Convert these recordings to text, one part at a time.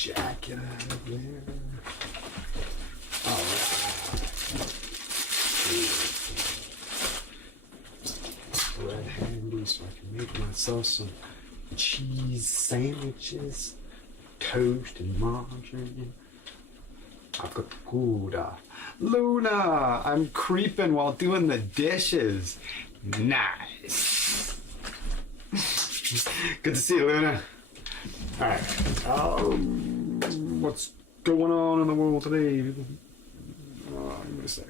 jacket out of there. All right. Bread handy so I can make myself some cheese sandwiches, toast and margarine. I've got Gouda. Luna, I'm creeping while doing the dishes. Nice. Good to see you, Luna. All right. What's going on in the world today? Give me a sec.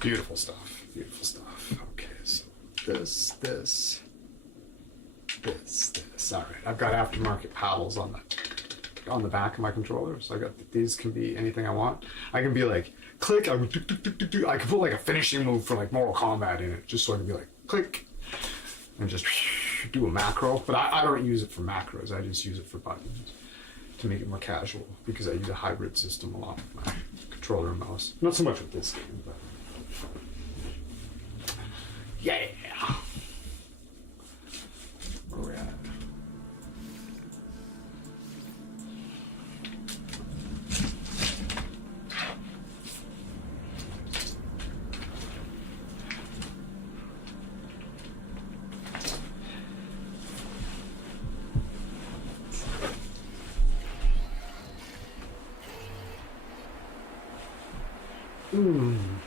Beautiful stuff. Beautiful stuff. Okay, so this. All right, I've got aftermarket paddles on the back of my controller, so I got these can be anything I want. I can be like click. I can put like a finishing move for like Mortal Kombat in it, just so I can be like click and just do a macro. But I don't use it for macros. I just use it for buttons to make it more casual because I use a hybrid system a lot with my controller and mouse. Not so much with this game, but. Yeah. Where we at?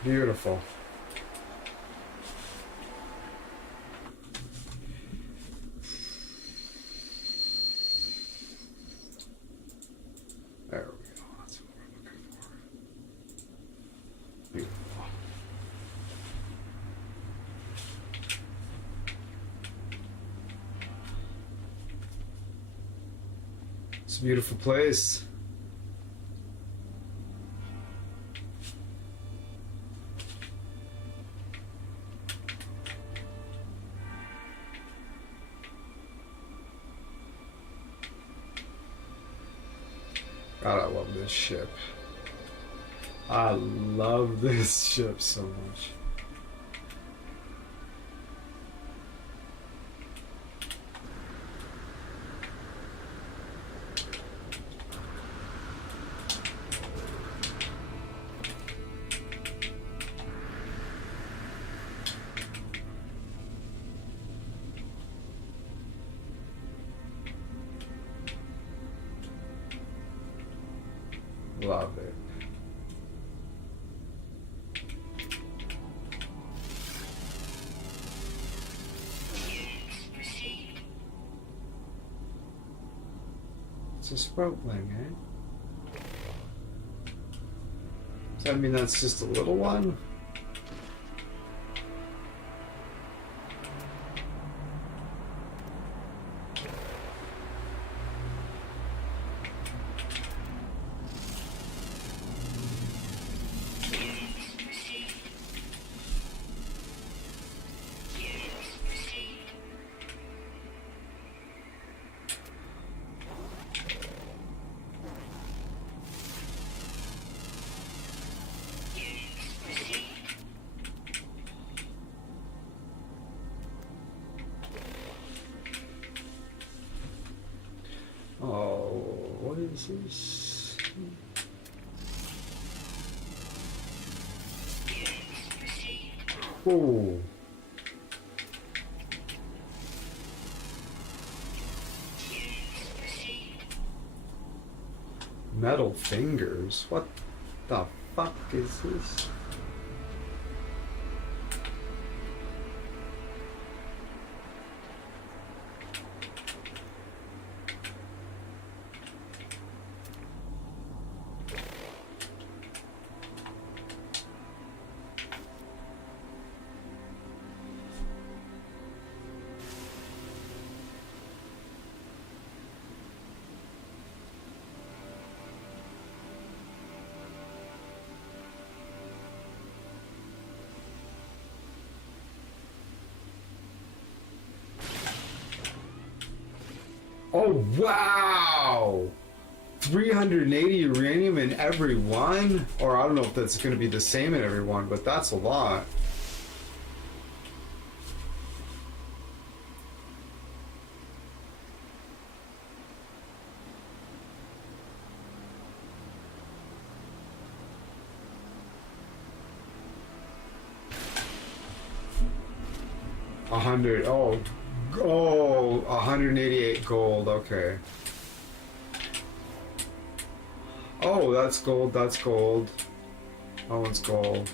Beautiful. There we go. That's what we're looking for. Beautiful. It's a beautiful place. God, I love this ship. I love this ship so much. Love it. It's a Sproutling, eh? Does that mean that's just a little one? Oh, what is this? Oh. Metal fingers? What the fuck is this? Oh, wow! 380 uranium in every one? Or I don't know if that's going to be the same in every one, but that's a lot. Oh, 188 gold, okay. Oh, that's gold, that's gold. Oh, it's gold.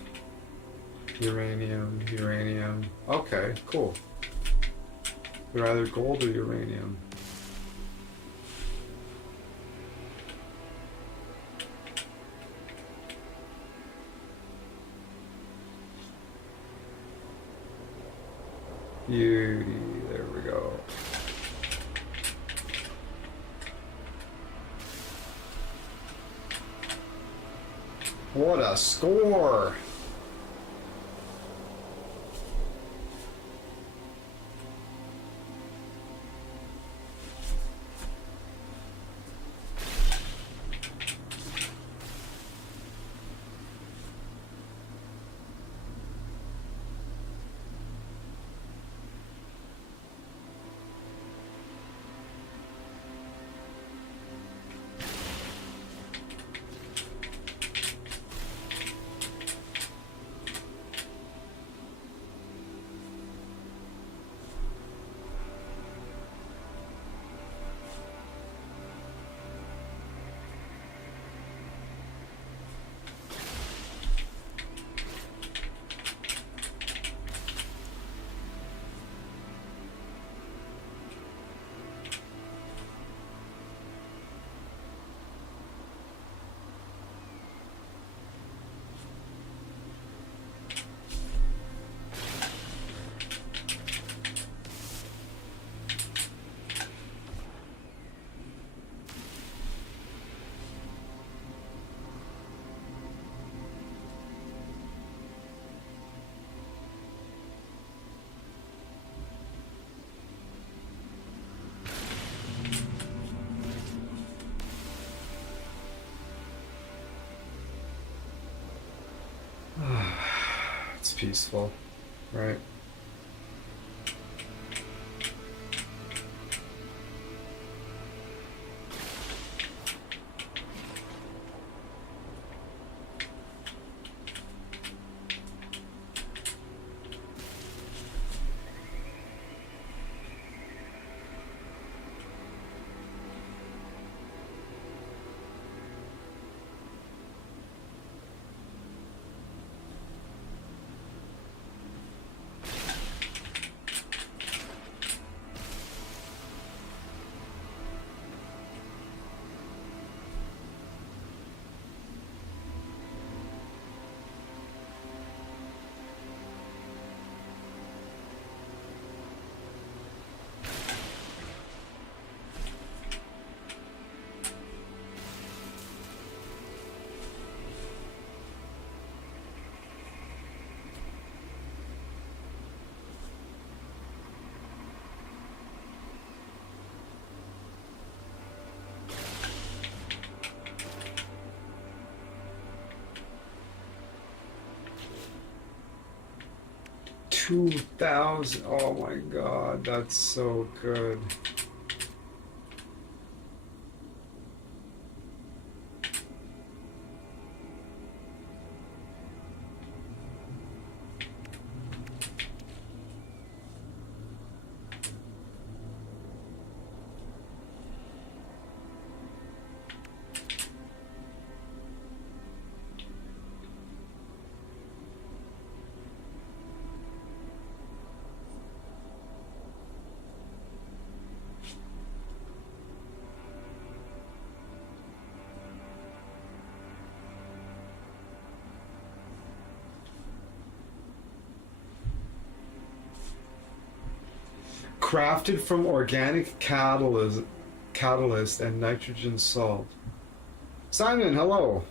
Uranium. Okay, cool. They're either gold or uranium. Beauty, there we go. What a score! It's peaceful, right? $2,000. Oh my god, that's so good. Crafted from organic catalyst and nitrogen salt. Simon, hello.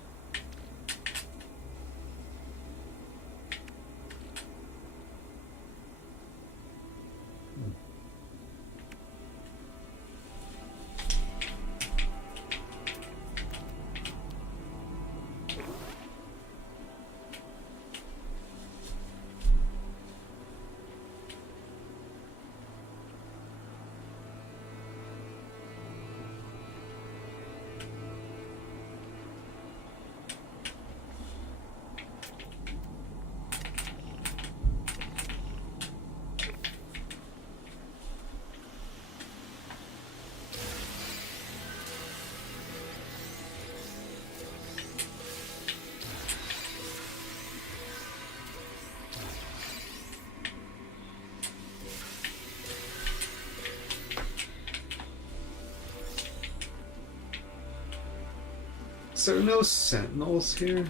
Is there no sentinels here?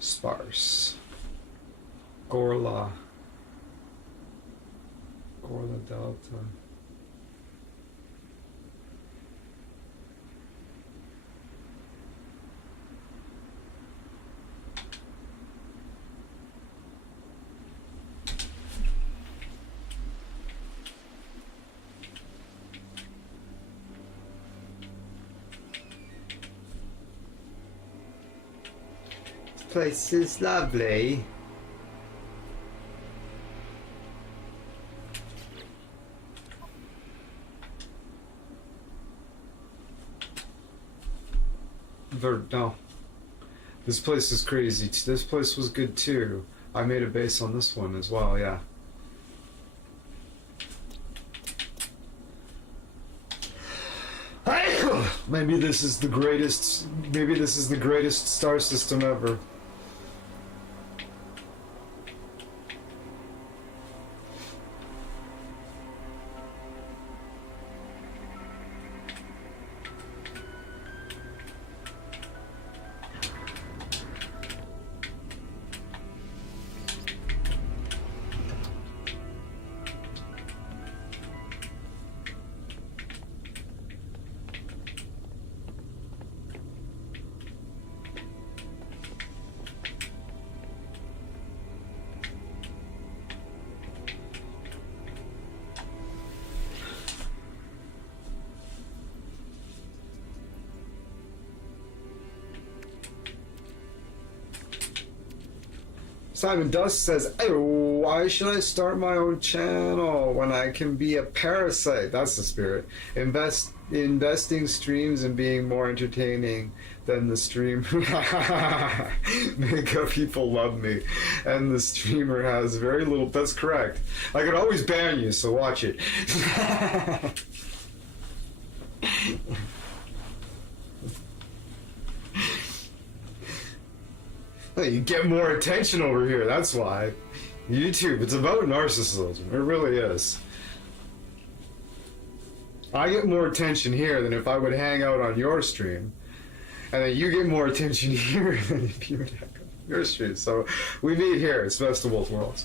Sparse. Gorla. Gorla Delta. This place is lovely. No. This place is crazy. This place was good too. I made a base on this one as well, yeah. Maybe this is the greatest star system ever. Simon Dust says, "Oh, why should I start my own channel when I can be a parasite?" That's the spirit. Investing streams and being more entertaining than the stream. Make people love me, and the streamer has very little. That's correct. I could always ban you, so watch it. You get more attention over here, that's why. YouTube, it's about narcissism. It really is. I get more attention here than if I would hang out on your stream. And then you get more attention here than if you would hang out on your stream. So we meet here. It's best of both worlds.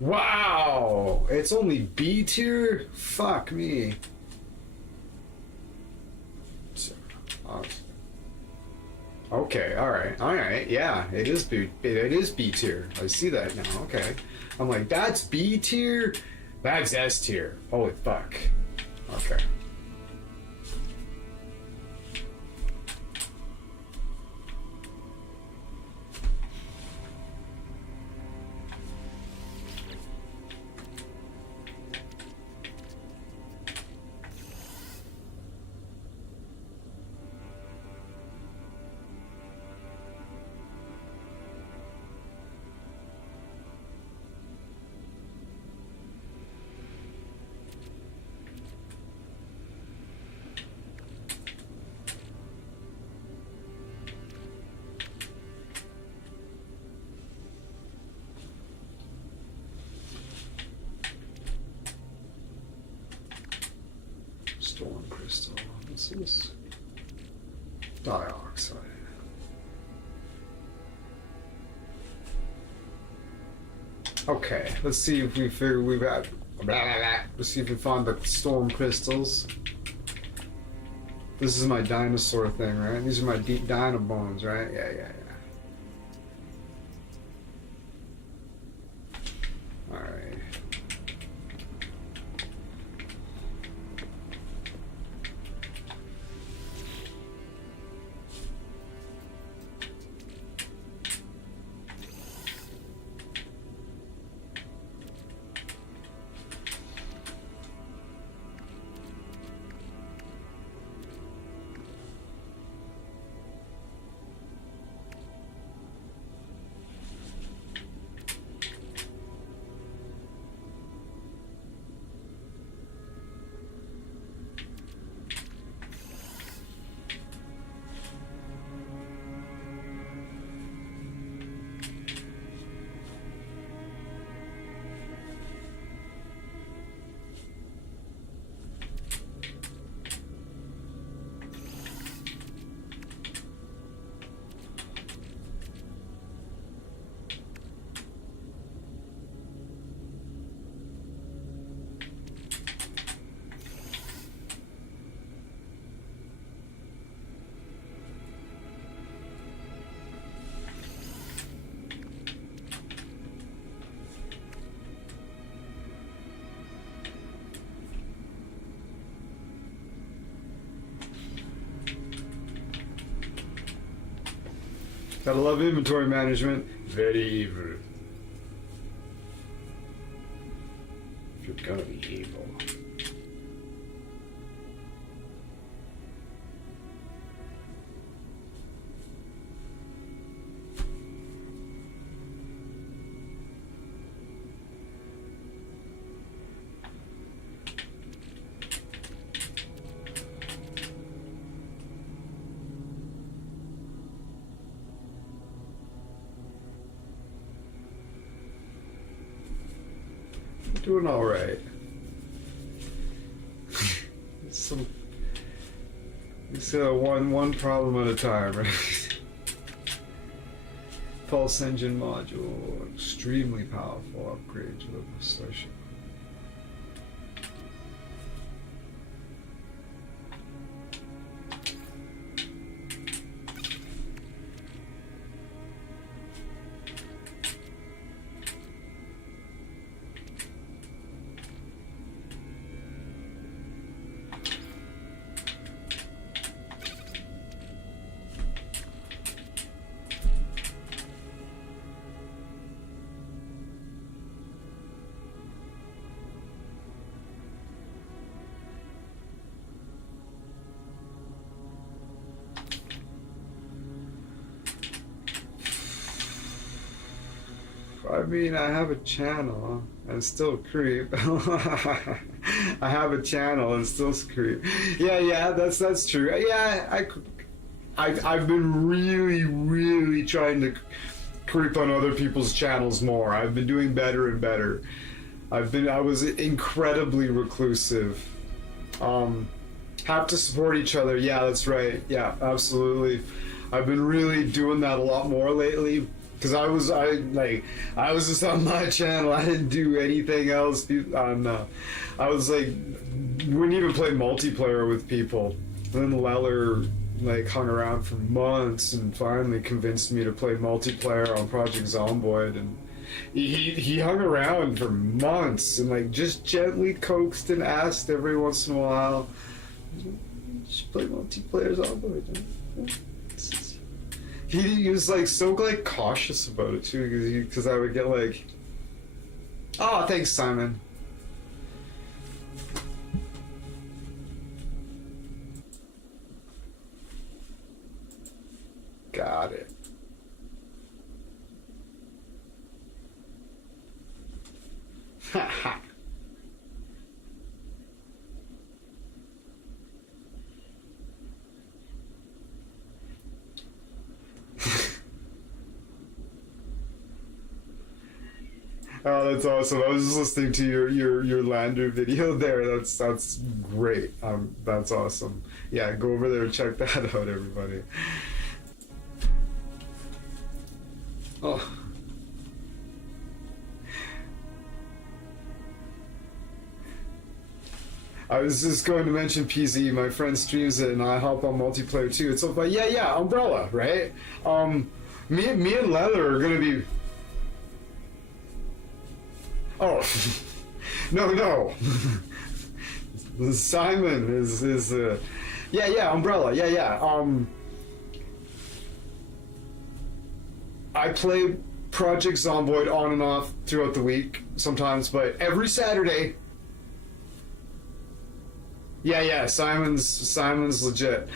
Wow! It's only B tier? Fuck me. Okay, alright, yeah, it is B tier. I see that now, okay. I'm like, that's B tier? That's S tier. Holy fuck. Okay. Storm crystal. What's this? Dioxide. Okay, let's see if we figure we've got. Let's see if we found the storm crystals. This is my dinosaur thing, right? These are my deep dino bones, right? Yeah. Alright. Gotta love inventory management. Very evil. If you're gonna be evil. Doing all right. Some, it's one problem at a time, right? Pulse engine module, extremely powerful upgrade to the precision. I mean, I have a channel and still creep. I have a channel and still creep. Yeah, that's true. Yeah, I've been really trying to creep on other people's channels more. I've been doing better and better. I was incredibly reclusive. Have to support each other. Yeah, that's right. Yeah, absolutely. I've been really doing that a lot more lately. Because I was just on my channel. I didn't do anything else. I was like, wouldn't even play multiplayer with people. And then Leller like hung around for months and finally convinced me to play multiplayer on Project Zomboid. And he hung around for months and like just gently coaxed and asked every once in a while, "You should play multiplayer Zomboid." He was like so like cautious about it too, because I would get like, "Oh, thanks, Simon." Got it. Ha. Oh, that's awesome. I was just listening to your Lander video there. That's great. That's awesome. Yeah, go over there and check that out, everybody. Oh. I was just going to mention PZ. My friend streams it, and I hop on multiplayer too. It's like, yeah, Umbrella, right? Me and Leather are gonna be. Oh, no. Simon is yeah, Umbrella, yeah. I play Project Zomboid on and off throughout the week sometimes, but every Saturday. Yeah, Simon's legit.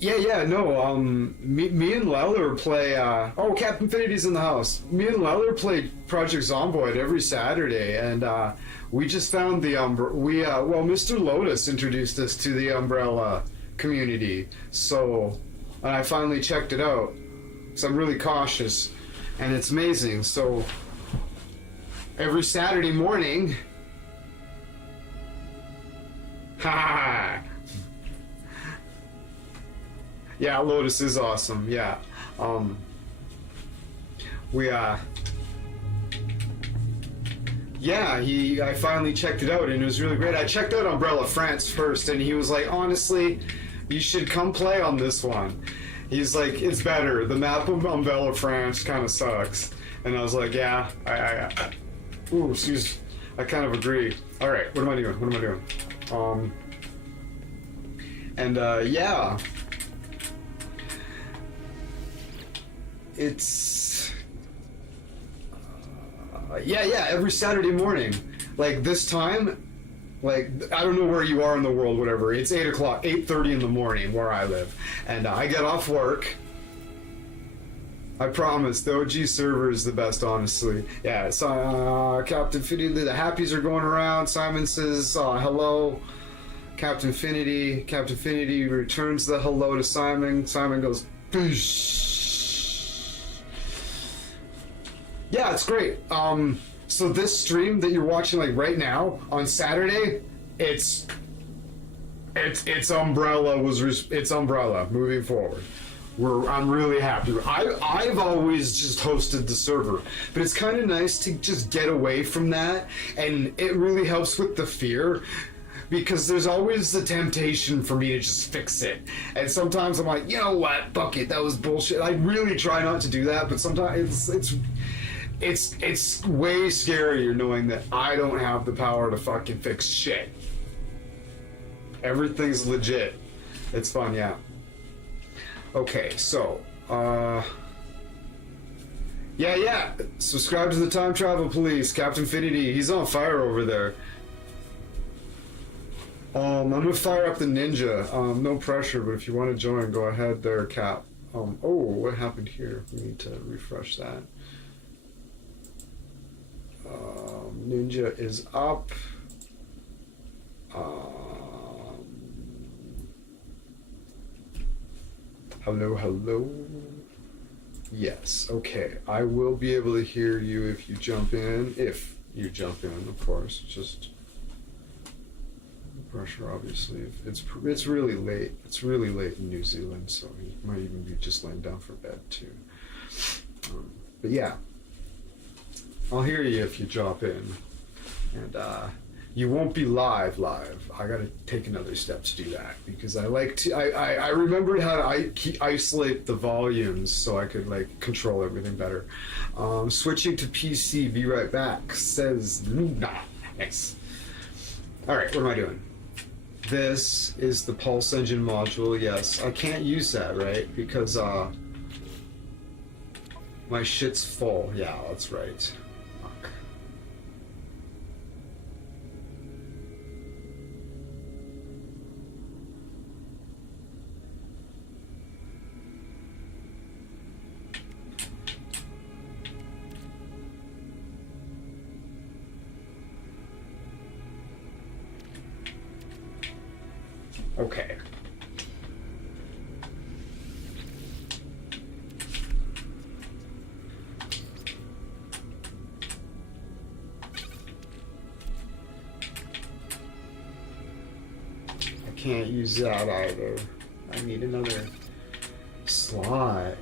Me and Leller play, Captain Infinity's in the house. Me and Leller play Project Zomboid every Saturday, and we just found the Mr. Lotus introduced us to the Umbrella community, so I finally checked it out, so I'm really cautious, and it's amazing. So every Saturday morning, yeah, Lotus is awesome. Yeah, I finally checked it out and it was really great. I checked out Umbrella France first, and he was like, honestly, you should come play on this one. He's like, it's better. The map of Umbrella France kind of sucks, and I was like, yeah, I kind of agree. All right, what am I doing? And yeah, it's yeah, every Saturday morning, like this time. Like, I don't know where you are in the world, whatever. It's 8 o'clock, 8:30 in the morning where I live. And I get off work. I promise, the OG server is the best, honestly. Yeah, so, Captain Finity, the happies are going around. Simon says, hello, Captain Finity. Captain Finity returns the hello to Simon. Simon goes, Boosh. Yeah, it's great. So this stream that you're watching like right now on Saturday, it's Umbrella it's Umbrella moving forward. I'm really happy. I've always just hosted the server, but it's kind of nice to just get away from that, and it really helps with the fear. Because there's always the temptation for me to just fix it. And sometimes I'm like, you know what, fuck it, that was bullshit. I really try not to do that, but sometimes it's way scarier knowing that I don't have the power to fucking fix shit. Everything's legit. It's fun, yeah. Okay, so, yeah. Subscribe to the Time Travel Police, Captain Finity. He's on fire over there. I'm gonna fire up the ninja. No pressure, but if you want to join, go ahead there, Cap. Oh, what happened here? We need to refresh that. Ninja is up. Hello. Yes, okay. I will be able to hear you if you jump in. If you jump in, of course. Just pressure, obviously. It's really late. It's really late in New Zealand, so you might even be just laying down for bed too. But yeah, I'll hear you if you drop in, and you won't be live. I gotta take another step to do that because I like to. I remembered how to isolate the volumes so I could like control everything better. Switching to PC. Be right back. Says Luna. Nice. All right, what am I doing? This is the Pulse Engine module. Yes, I can't use that, right? Because my shit's full. Yeah, that's right. Fuck. Okay. I can't use that either. I need another slot.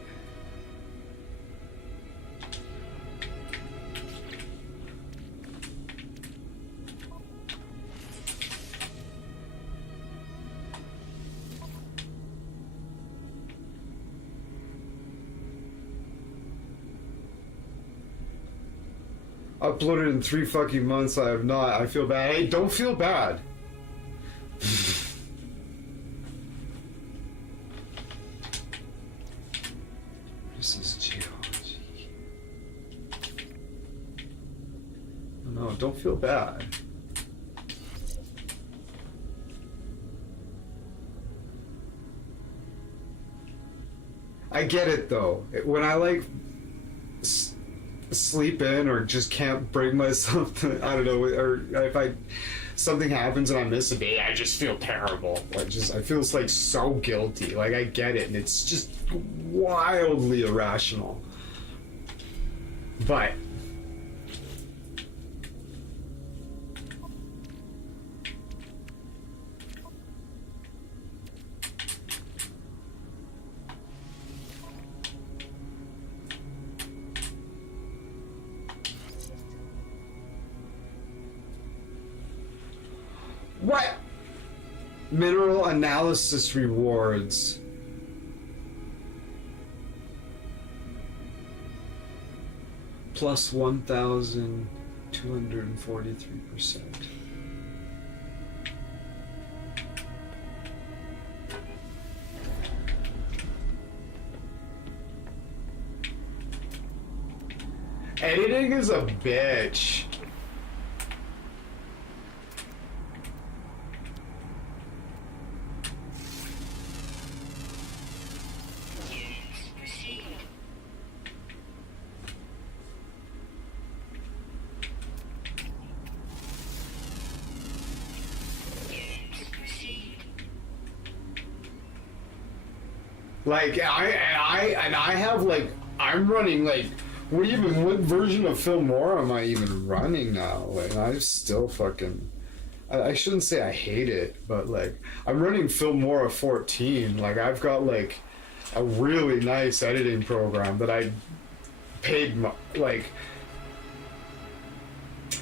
Uploaded in 3 fucking months. I have not. I feel bad. Hey, don't feel bad. This is geology. No, don't feel bad. I get it though. When I like sleep in or just can't bring myself to, I don't know, or if something happens and I miss a day, I just feel terrible. I feel like so guilty. Like I get it, and it's just wildly irrational. But what? Mineral analysis rewards. Plus 1,243%. Editing is a bitch. Like I have like I'm running like what version of Filmora am I even running now? Like I still fucking I shouldn't say I hate it, but like I'm running Filmora 14. Like I've got like a really nice editing program that I paid like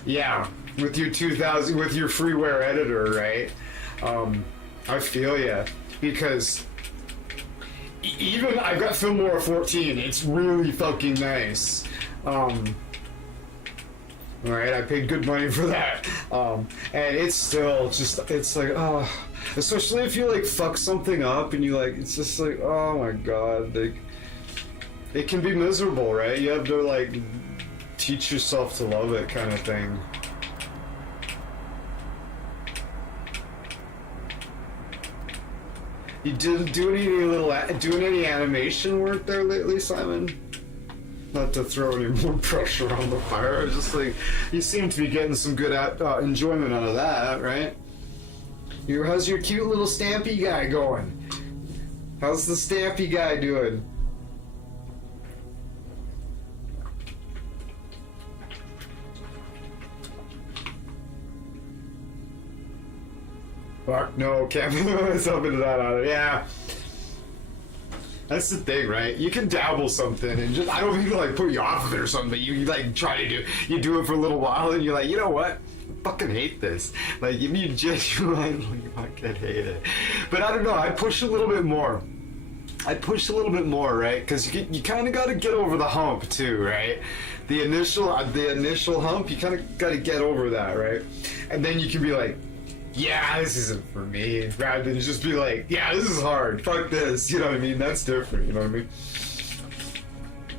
yeah, with your 2000 with your freeware editor, right? I feel ya because even I've got Filmora 14. It's really fucking nice. Right, I paid good money for that. And it's still just it's like especially if you like fuck something up and you like it's just like oh my god, like it can be miserable, right? You have to like teach yourself to love it, kind of thing. You didn't do doing any animation work there lately, Simon? Not to throw any more pressure on the fire. I was just like, you seem to be getting some good enjoyment out of that, right? How's your cute little Stampy guy going? How's the Stampy guy doing? Fuck no, can't put myself into that either. Yeah. That's the thing, right? You can dabble something and just, I don't mean to like put you off of it or something, but you like try to you do it for a little while and you're like, you know what? I fucking hate this. Like, if you genuinely fucking hate it. But I don't know, I'd push a little bit more. Right? Because you kind of got to get over the hump too, right? The initial hump, you kind of got to get over that, right? And then you can be like, yeah, this isn't for me, rather than just be like, yeah, this is hard, fuck this, you know what I mean? That's different, you know what I mean?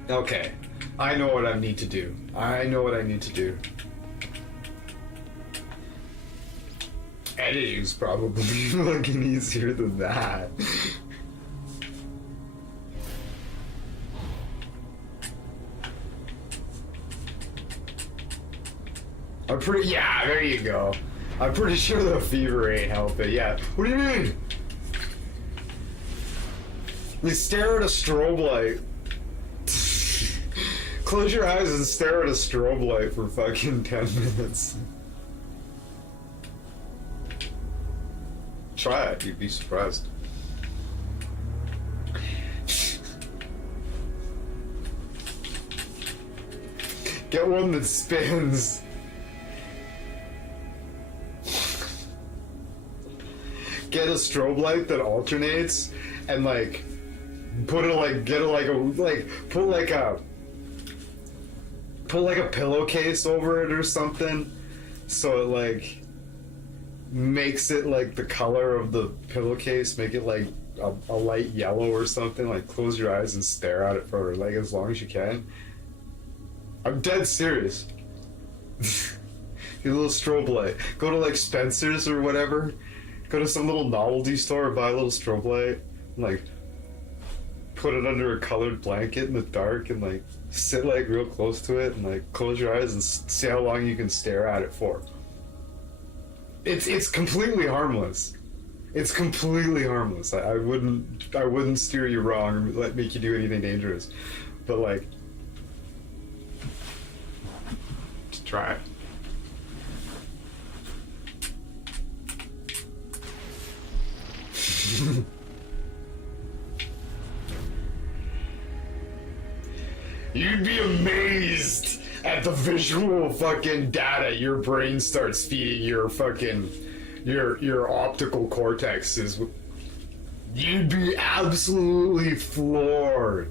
Okay, I know what I need to do. Editing's probably fucking easier than that. Yeah, there you go. I'm pretty sure the fever ain't helping. Yeah. What do you mean? You stare at a strobe light. Close your eyes and stare at a strobe light for fucking 10 minutes. Try it. You'd be surprised. Get one that spins. Get a strobe light that alternates and like put a pillowcase over it or something so it like makes it like the color of the pillowcase, make it like a light yellow or something. Like close your eyes and stare at it for like as long as you can. I'm dead serious. Get a little strobe light. Go to like Spencer's or whatever. Go to some little novelty store and buy a little strobe light and like put it under a colored blanket in the dark and like sit like real close to it and like close your eyes and see how long you can stare at it for. It's completely harmless. It's completely harmless. I wouldn't steer you wrong or make you do anything dangerous. But like, just try it. You'd be amazed at the visual fucking data your brain starts feeding your fucking your optical cortexes. You'd be absolutely floored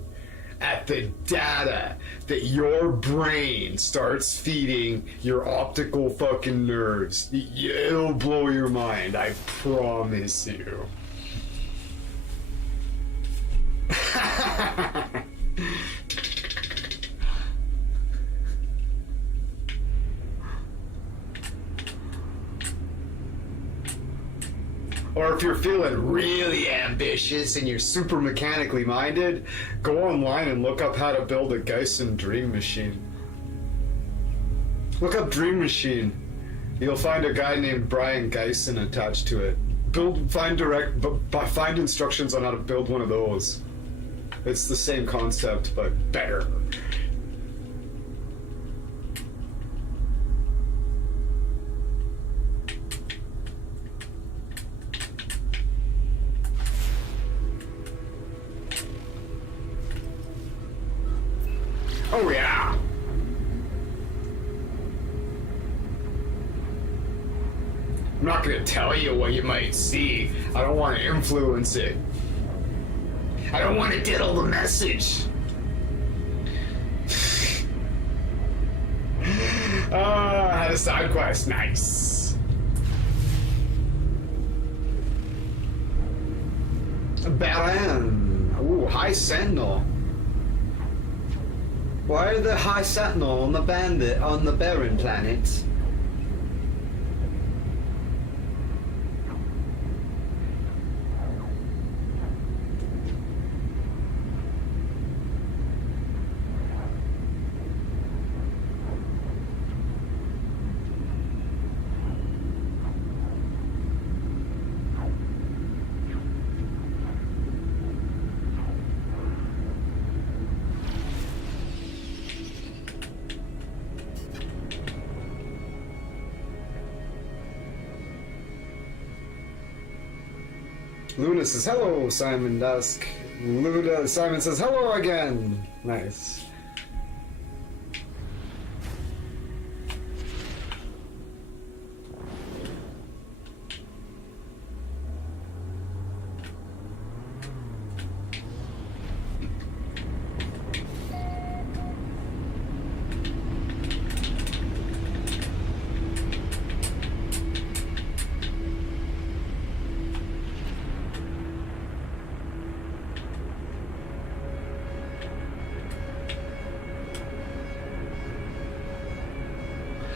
at the data that your brain starts feeding your optical fucking nerves. It'll blow your mind, I promise you. Or if you're feeling really ambitious and you're super mechanically minded, go online and look up how to build a Geisen Dream Machine. Look up Dream Machine. You'll find a guy named Brian Geisen attached to it. Find instructions on how to build one of those. It's the same concept, but better. Oh yeah! I'm not gonna tell you what you might see. I don't want to influence it. I don't want to diddle the message. I had a side quest. Nice. Baron. Ooh, High Sentinel. Why are the High Sentinel on the Baron planet? Luna says, hello, Simon Dusk. Simon says, hello again. Nice.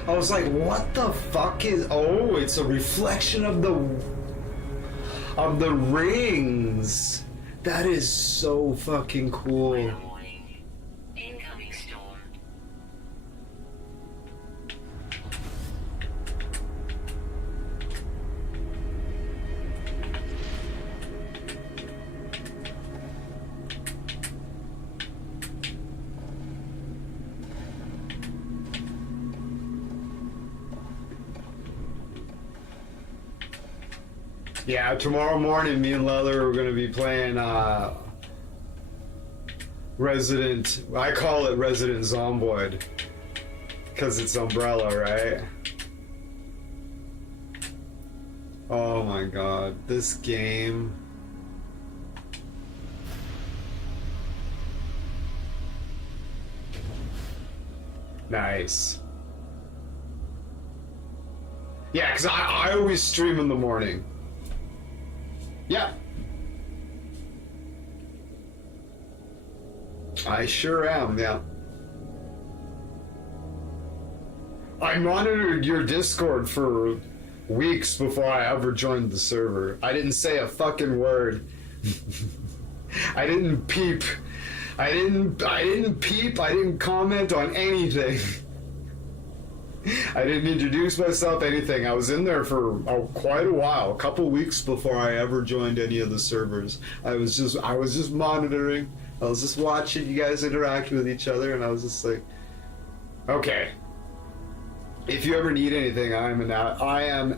I was like, what the fuck is... Oh, it's a reflection of the rings. That is so fucking cool. Incoming storm. Yeah, tomorrow morning, me and Leather are going to be playing Resident... I call it Resident Zomboid. Because it's Umbrella, right? Oh my god, this game... Nice. Yeah, because I always stream in the morning. Yeah. I sure am, yeah. I monitored your Discord for weeks before I ever joined the server. I didn't say a fucking word. I didn't peep. I didn't peep. I didn't comment on anything. I didn't introduce myself, anything. I was in there for quite a while, a couple weeks before I ever joined any of the servers. I was just monitoring. I was just watching you guys interact with each other, and I was just like, okay. If you ever need anything, I am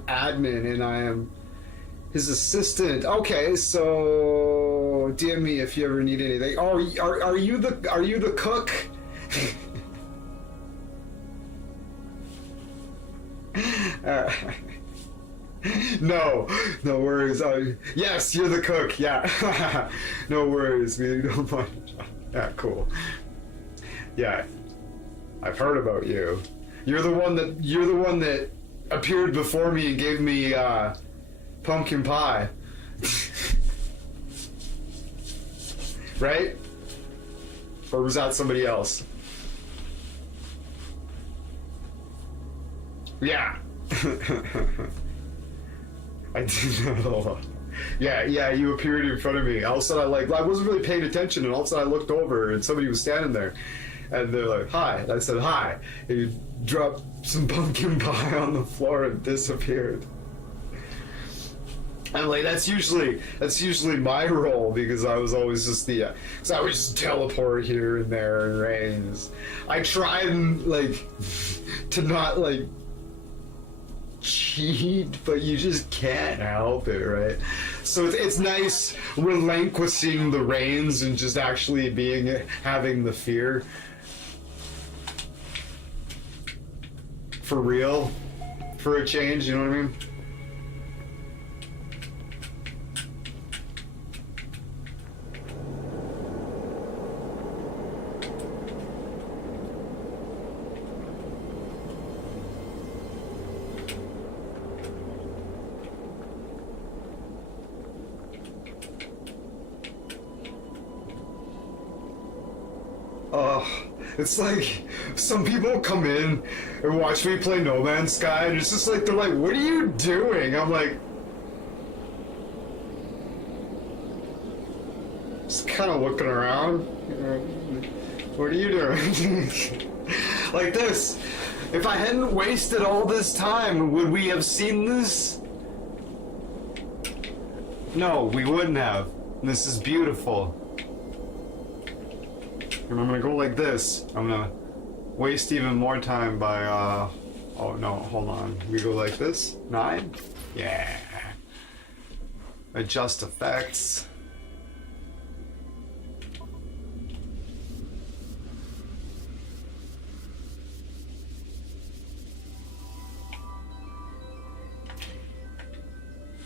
admin, and I am his assistant. Okay, so DM me if you ever need anything. Oh, are you the cook? No worries. Yes, you're the cook. Yeah, no worries. We don't mind. Yeah, cool. Yeah, I've heard about you. You're the one that appeared before me and gave me pumpkin pie. Right? Or was that somebody else? Yeah. I do know. Yeah, you appeared in front of me. All of a sudden, I wasn't really paying attention, and all of a sudden I looked over, and somebody was standing there, and they're like, "Hi," and I said, "Hi," and you dropped some pumpkin pie on the floor and disappeared. And like that's usually my role, because I was always just because I would just teleport here and there and rains. I try and like to not like cheat, but you just can't help it, right? So it's nice relinquishing the reins and just actually having the fear for real, for a change. You know what I mean? It's like some people come in and watch me play No Man's Sky, and it's just like they're like, "What are you doing?" I'm like, just kind of looking around. What are you doing? Like this. If I hadn't wasted all this time, would we have seen this? No, we wouldn't have. This is beautiful. And I'm gonna go like this. I'm gonna waste even more time by, oh no, hold on. We go like this. 9? Yeah. Adjust effects.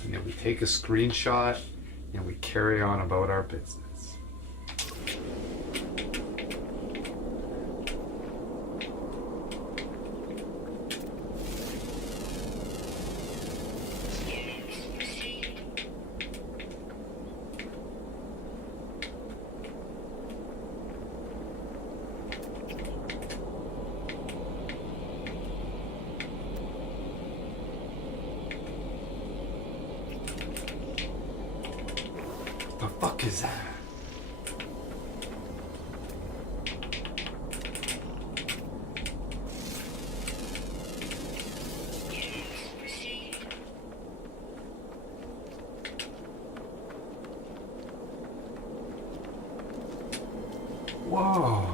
And then we take a screenshot and we carry on about our business. The fuck is that? Whoa.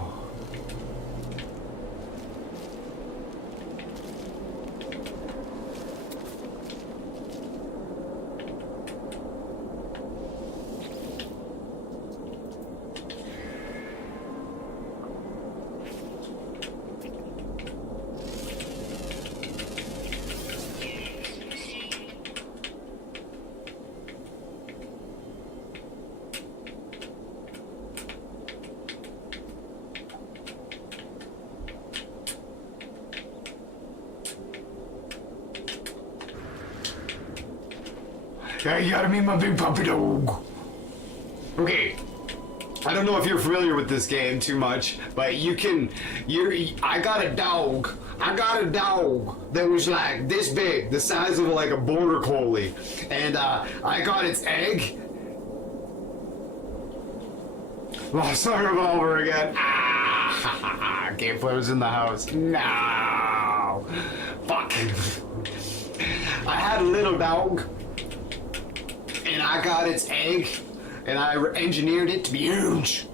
Yeah, you gotta meet my big puppy dog. Okay. I don't know if you're familiar with this game too much, but I got a dog. I got a dog that was like this big, the size of like a border collie. And I got its egg. Lost our revolver again. Ah, gameplay was in the house. No. Fuck. I had a little dog. And I got its egg, and I engineered it to be huge.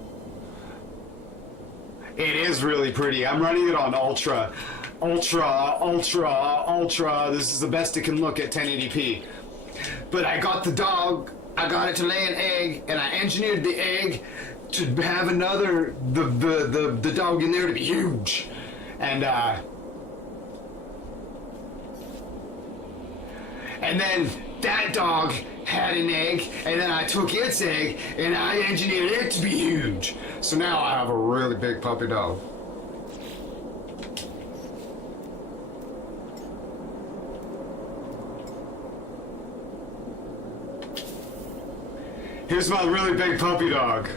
It is really pretty. I'm running it on ultra. This is the best it can look at 1080p. But I got the dog, I got it to lay an egg, and I engineered the egg to have the dog in there to be huge. And then that dog had an egg, and then I took its egg and I engineered it to be huge. So now I have a really big puppy dog. Here's my really big puppy dog.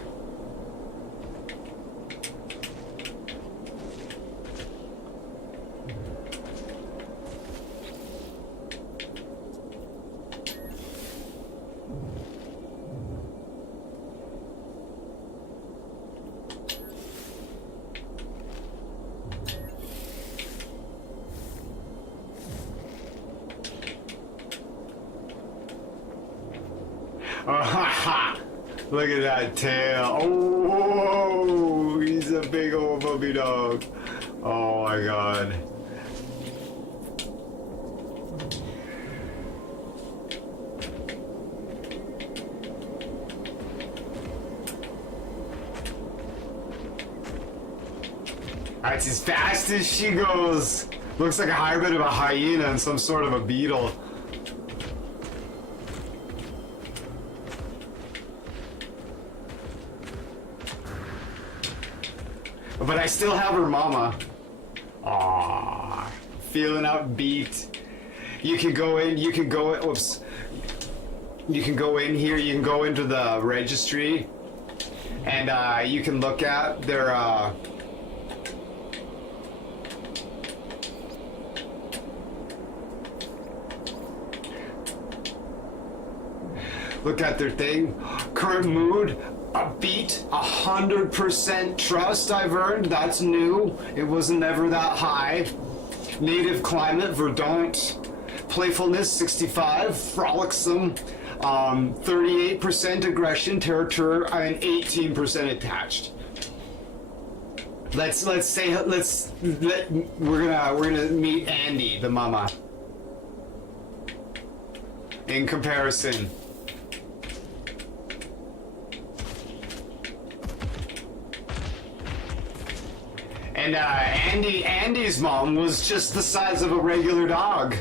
Look at that tail. Oh, he's a big old puppy dog. Oh my god. That's as fast as she goes. Looks like a hybrid of a hyena and some sort of a beetle. But I still have her mama. Aww. Feeling upbeat. You can go in, whoops. You can go in here, you can go into the registry and you can look at their look at their thing. Current mood, upbeat, 100% trust I've earned. That's new. It wasn't ever that high. Native climate, verdant. Playfulness, 65. Frolicsome, 38% aggression, territory, and 18% attached. We're gonna meet Andy, the mama. In comparison. And Andy's mom was just the size of a regular dog.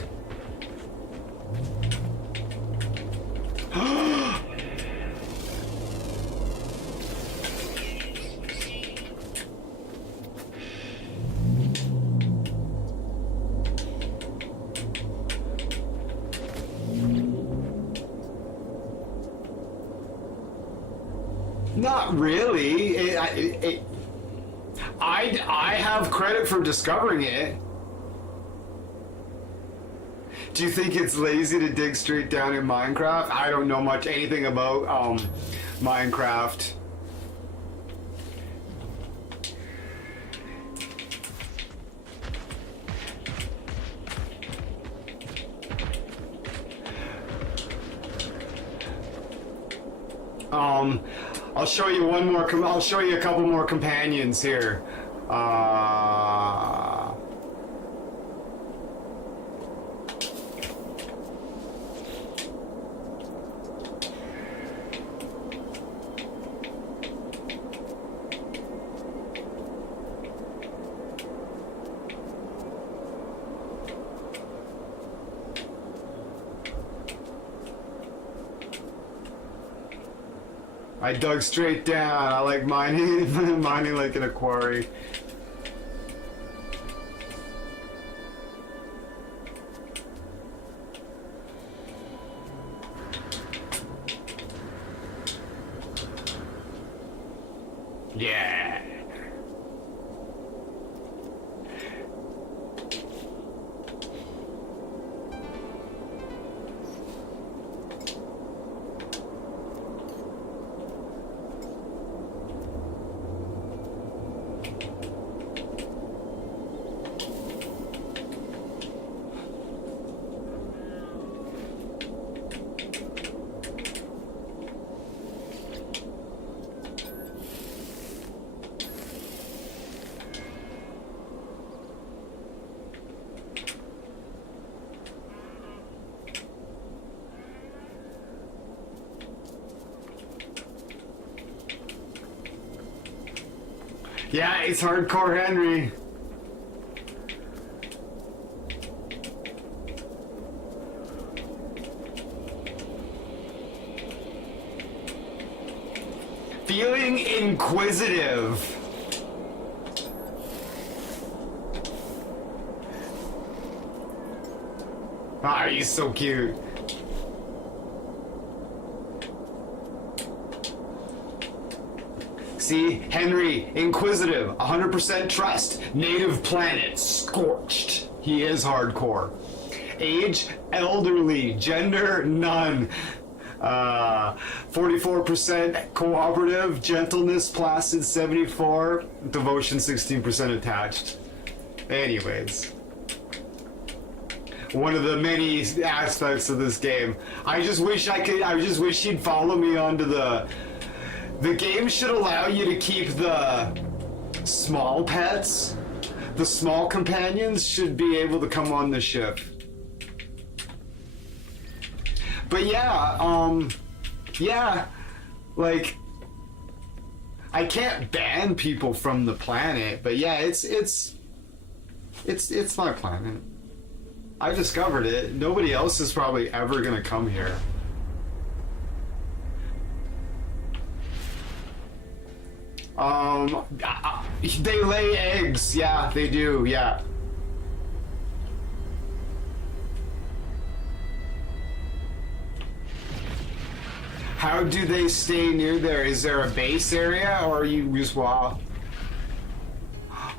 Not really. I have credit for discovering it. Do you think it's lazy to dig straight down in Minecraft? I don't know much anything about Minecraft. I'll show you one more. I'll show you a couple more companions here. I dug straight down. I like mining, mining like in a quarry. Yeah. Yeah, it's hardcore Henry. Feeling inquisitive. Ah, he's so cute. See, Henry, inquisitive, 100% trust, native planet, scorched. He is hardcore. Age, elderly, gender, none. 44% cooperative, gentleness, placid, 74, devotion, 16% attached. Anyways. one of the many aspects of this game. I just wish he'd follow me onto the game should allow you to keep the small pets. The small companions should be able to come on the ship. But yeah, like, I can't ban people from the planet, but yeah, it's my planet. I discovered it. Nobody else is probably ever gonna come here. They lay eggs. Yeah, they do. Yeah. How do they stay near there? Is there a base area, or are you just wow?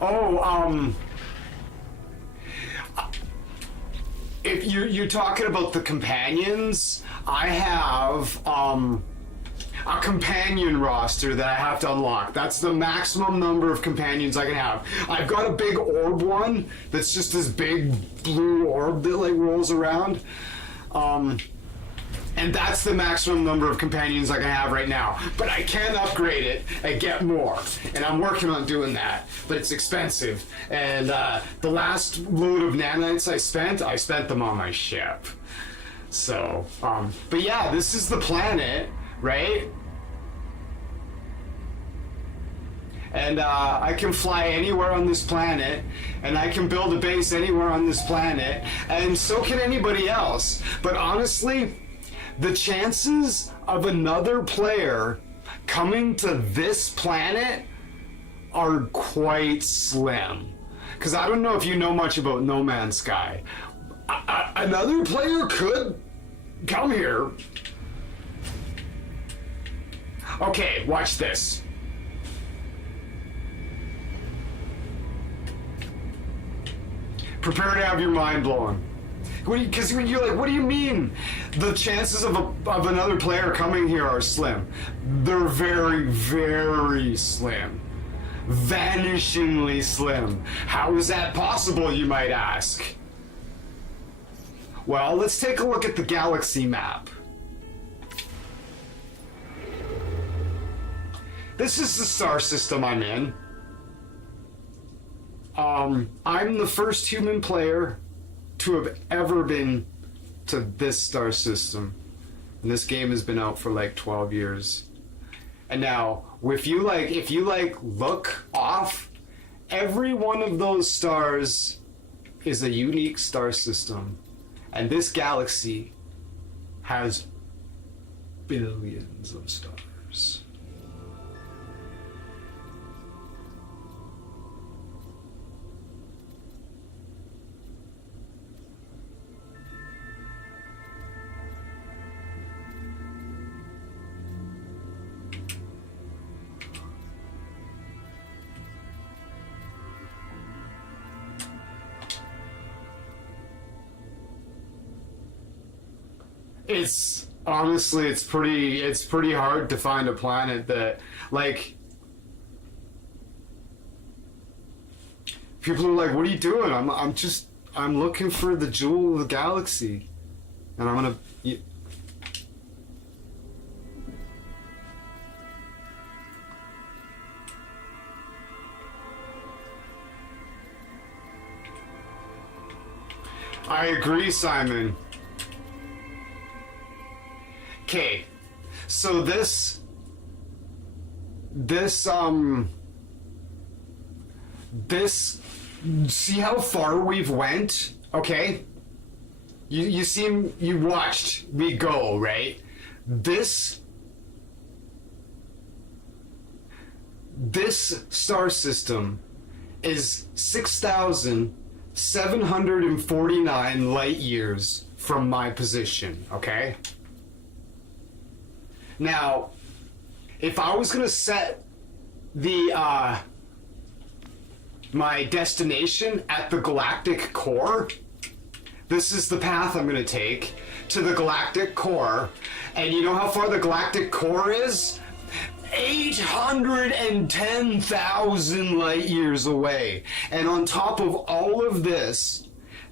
Oh, if you're talking about the companions, I have a companion roster that I have to unlock. That's the maximum number of companions I can have. I've got a big orb one that's just this big blue orb that like rolls around. And that's the maximum number of companions I can have right now. But I can upgrade it and get more. And I'm working on doing that. But it's expensive. And the last load of nanites I spent them on my ship. So, but yeah, this is the planet, right? And I can fly anywhere on this planet, and I can build a base anywhere on this planet, and so can anybody else. But honestly, the chances of another player coming to this planet are quite slim. Because I don't know if you know much about No Man's Sky. Another player could come here. Okay, watch this. Prepare to have your mind blown. Because you're like, what do you mean? The chances of another player coming here are slim. They're very, very slim. Vanishingly slim. How is that possible, you might ask? Well, let's take a look at the galaxy map. This is the star system I'm in. I'm the first human player to have ever been to this star system. And this game has been out for like 12 years. And now, if you look off, every one of those stars is a unique star system. And this galaxy has billions of stars. It's honestly, it's pretty hard to find a planet that, like, people are like, what are you doing? I'm looking for the jewel of the galaxy, and I'm gonna. I agree, Simon. Okay, so this, see how far we've went, okay? You watched me go, right? This star system is 6,749 light years from my position, okay? Now, if I was gonna set the my destination at the galactic core, this is the path I'm gonna take to the galactic core. And you know how far the galactic core is? 810,000 light years away. And on top of all of this,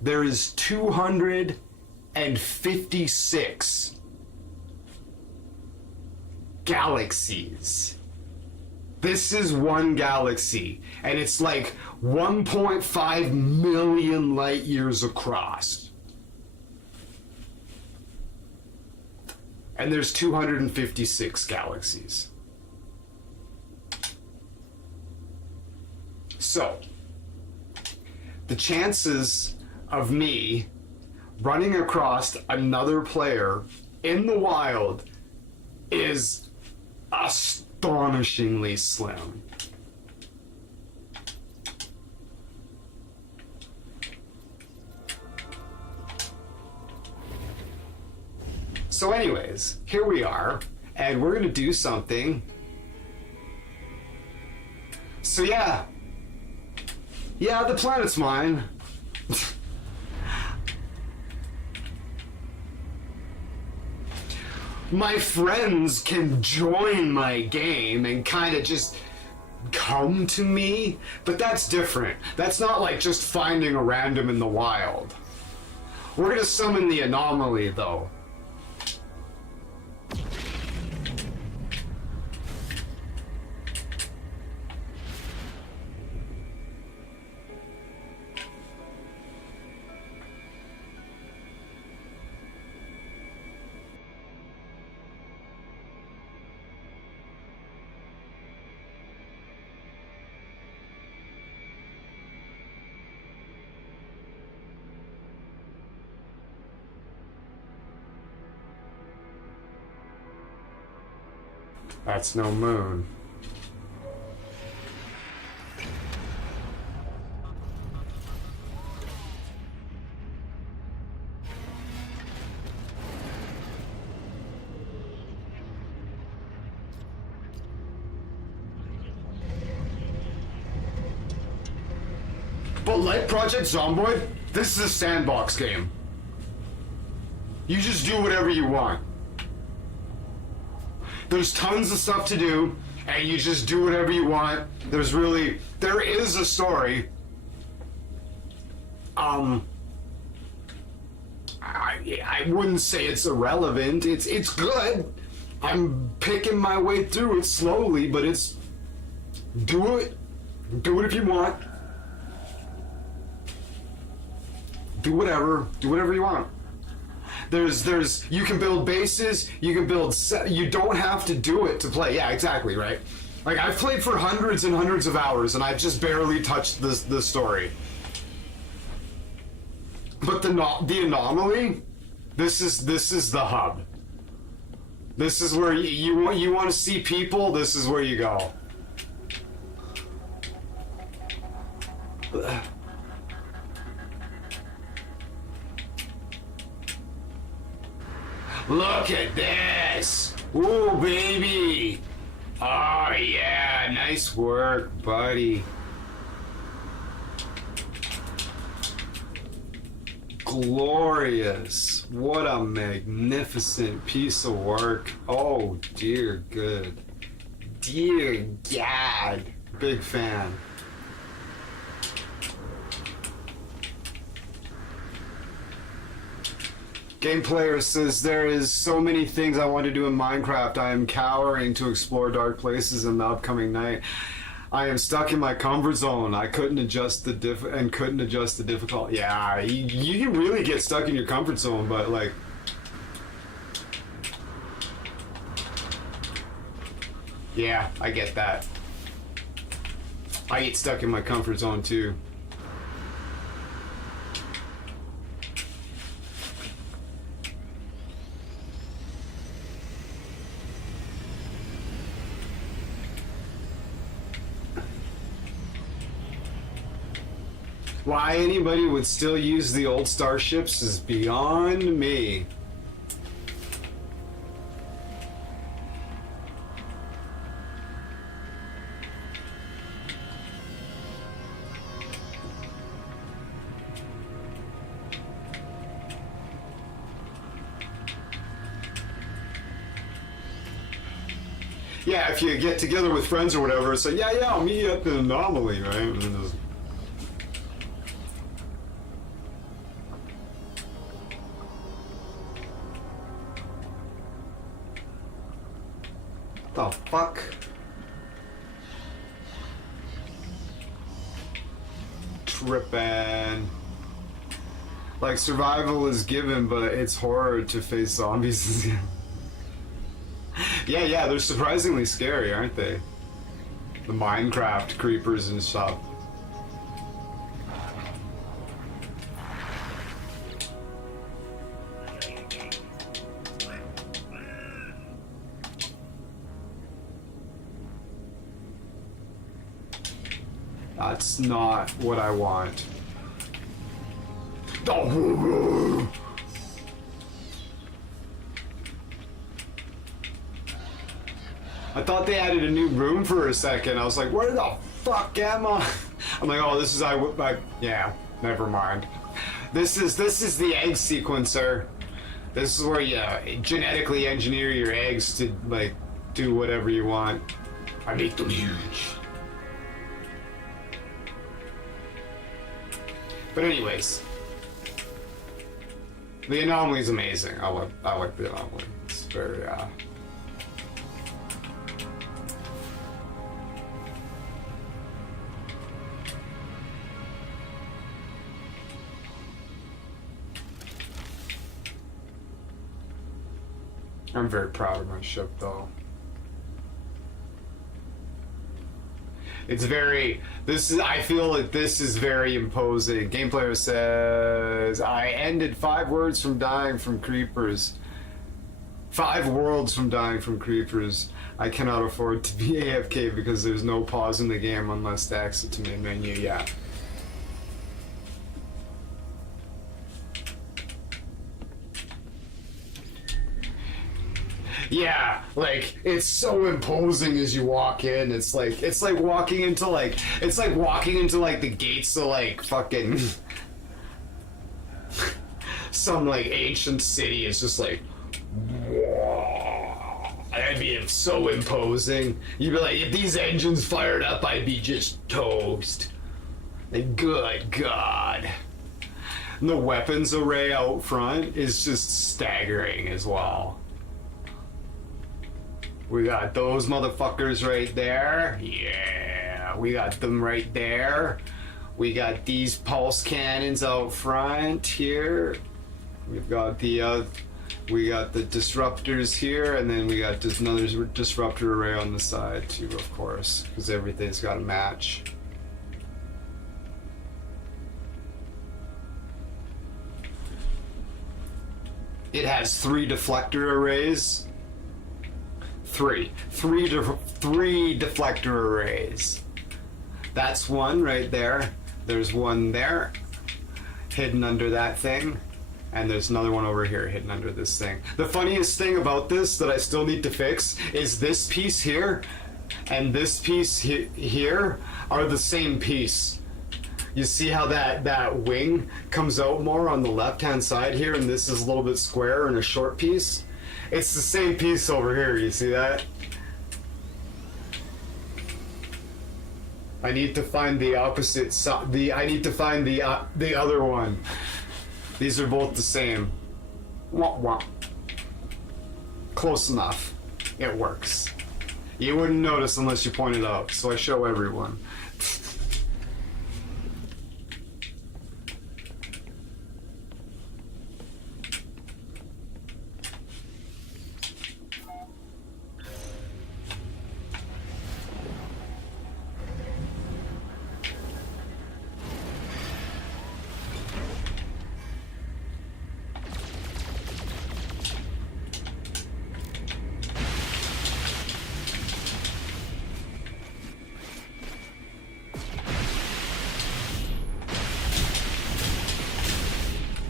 there is 256 galaxies. This is one galaxy, and it's like 1.5 million light years across. And there's 256 galaxies. So, the chances of me running across another player in the wild is astonishingly slim. So anyways, here we are, and we're gonna do something. So yeah, the planet's mine. My friends can join my game and kind of just come to me, but that's different. That's not like just finding a random in the wild. We're gonna summon the anomaly, though. That's no moon. But like Project Zomboid, this is a sandbox game. You just do whatever you want. There's tons of stuff to do, and you just do whatever you want. There is a story. I wouldn't say it's irrelevant. It's good. I'm picking my way through it slowly, but it's do it if you want. Do whatever you want. There's you can build bases, you can build you don't have to do it to play. Yeah, exactly, right? Like I've played for hundreds and hundreds of hours and I've just barely touched the story. But the anomaly, this is the hub. This is where you want to see people, this is where you go. Look at this! Ooh, baby! Oh, yeah, nice work, buddy. Glorious. What a magnificent piece of work. Oh, dear good. Dear God. Big fan. Game Player says, there is so many things I want to do in Minecraft. I am cowering to explore dark places in the upcoming night. I am stuck in my comfort zone. I couldn't adjust the difficulty. Yeah, you can really get stuck in your comfort zone, but like, yeah, I get that. I get stuck in my comfort zone too. Why anybody would still use the old starships is beyond me. Yeah, if you get together with friends or whatever, it's like, yeah, I'll meet you at the anomaly, right? And then The fuck? Trippin'. Like, survival is given, but it's horror to face zombies. Yeah, they're surprisingly scary, aren't they? The Minecraft creepers and stuff. That's not what I want. Oh. I thought they added a new room for a second. I was like, where the fuck am I? I'm like, oh, this is yeah, never mind. This is the egg sequencer. This is where you genetically engineer your eggs to like do whatever you want. I make them huge. But anyways, the anomaly is amazing. I like the anomaly. It's very I'm very proud of my ship, though. It's very. I feel like this is very imposing. Game player says, I ended 5 words from dying from creepers. 5 worlds from dying from creepers. I cannot afford to be AFK because there's no pause in the game unless to exit to main menu. Yeah. Yeah, like it's so imposing as you walk in. It's like walking into the gates of like fucking some like ancient city. It's just like, whoa. That'd be so imposing. You'd be like, if these engines fired up, I'd be just toast. Like, good God. And the weapons array out front is just staggering as well. We got those motherfuckers right there. Yeah, we got them right there. We got these pulse cannons out front here. We've got the disruptors here, and then we got just another disruptor array on the side too, of course, because everything's got to match. It has 3 deflector arrays. Three deflector arrays. That's one right there. There's one there, hidden under that thing, and there's another one over here hidden under this thing. The funniest thing about this that I still need to fix is this piece here and this piece here are the same piece. You see how that wing comes out more on the left-hand side here, and this is a little bit square and a short piece? It's the same piece over here, you see that? I need to find the opposite side. I need to find the other one. These are both the same. Wah, wah. Close enough. It works. You wouldn't notice unless you point it out, so I show everyone.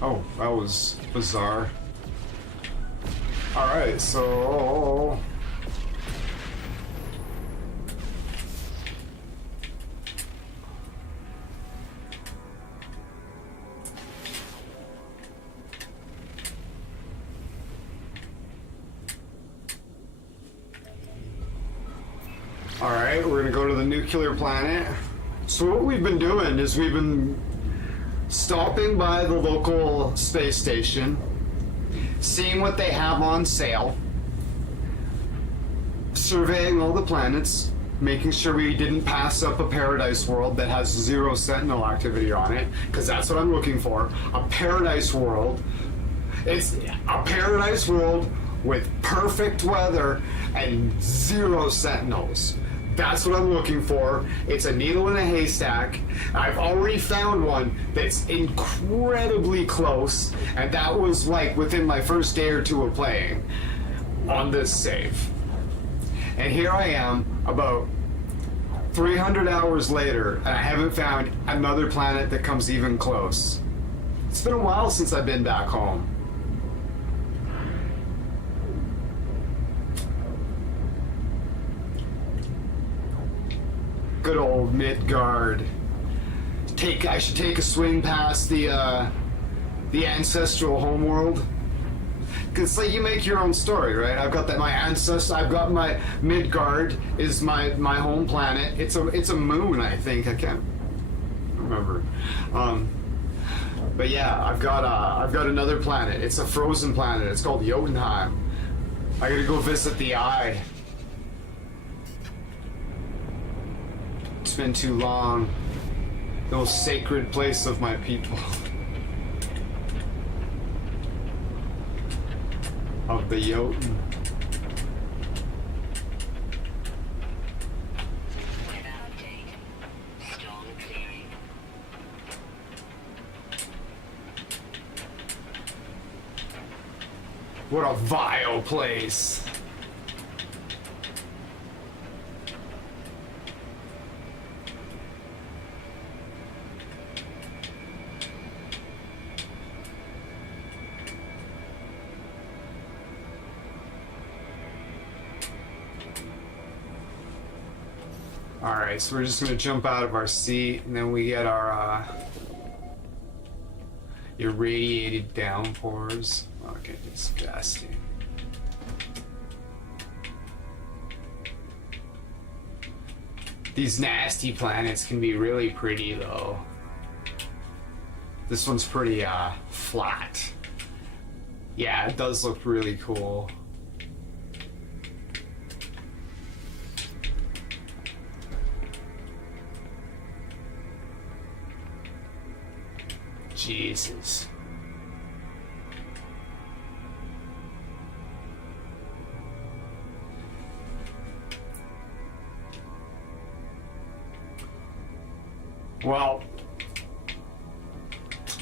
Oh, that was bizarre. Alright, so... Alright, we're gonna go to the nuclear planet. So what we've been doing is we've been stopping by the local space station, seeing what they have on sale, surveying all the planets, making sure we didn't pass up a paradise world that has 0 Sentinel activity on it, because that's what I'm looking for. A paradise world. It's a paradise world with perfect weather and 0 Sentinels. That's what I'm looking for. It's a needle in a haystack. I've already found one that's incredibly close, and that was like within my first day or two of playing on this save. And here I am, about 300 hours later, and I haven't found another planet that comes even close. It's been a while since I've been back home. Good old Midgard. I should take a swing past the ancestral homeworld. Cause it's like you make your own story, right? I've got my Midgard is my home planet. It's a moon, I think. I can't remember. But yeah, I've got another planet. It's a frozen planet. It's called Jotunheim. I gotta go visit the Eye. It's been too long. The most sacred place of my people. Of the Jotun. Weather update. Storm clearing. What a vile place. Alright, so we're just gonna jump out of our seat, and then we get our irradiated downpours. Okay, disgusting. These nasty planets can be really pretty, though. This one's pretty flat. Yeah, it does look really cool. Jesus. Well,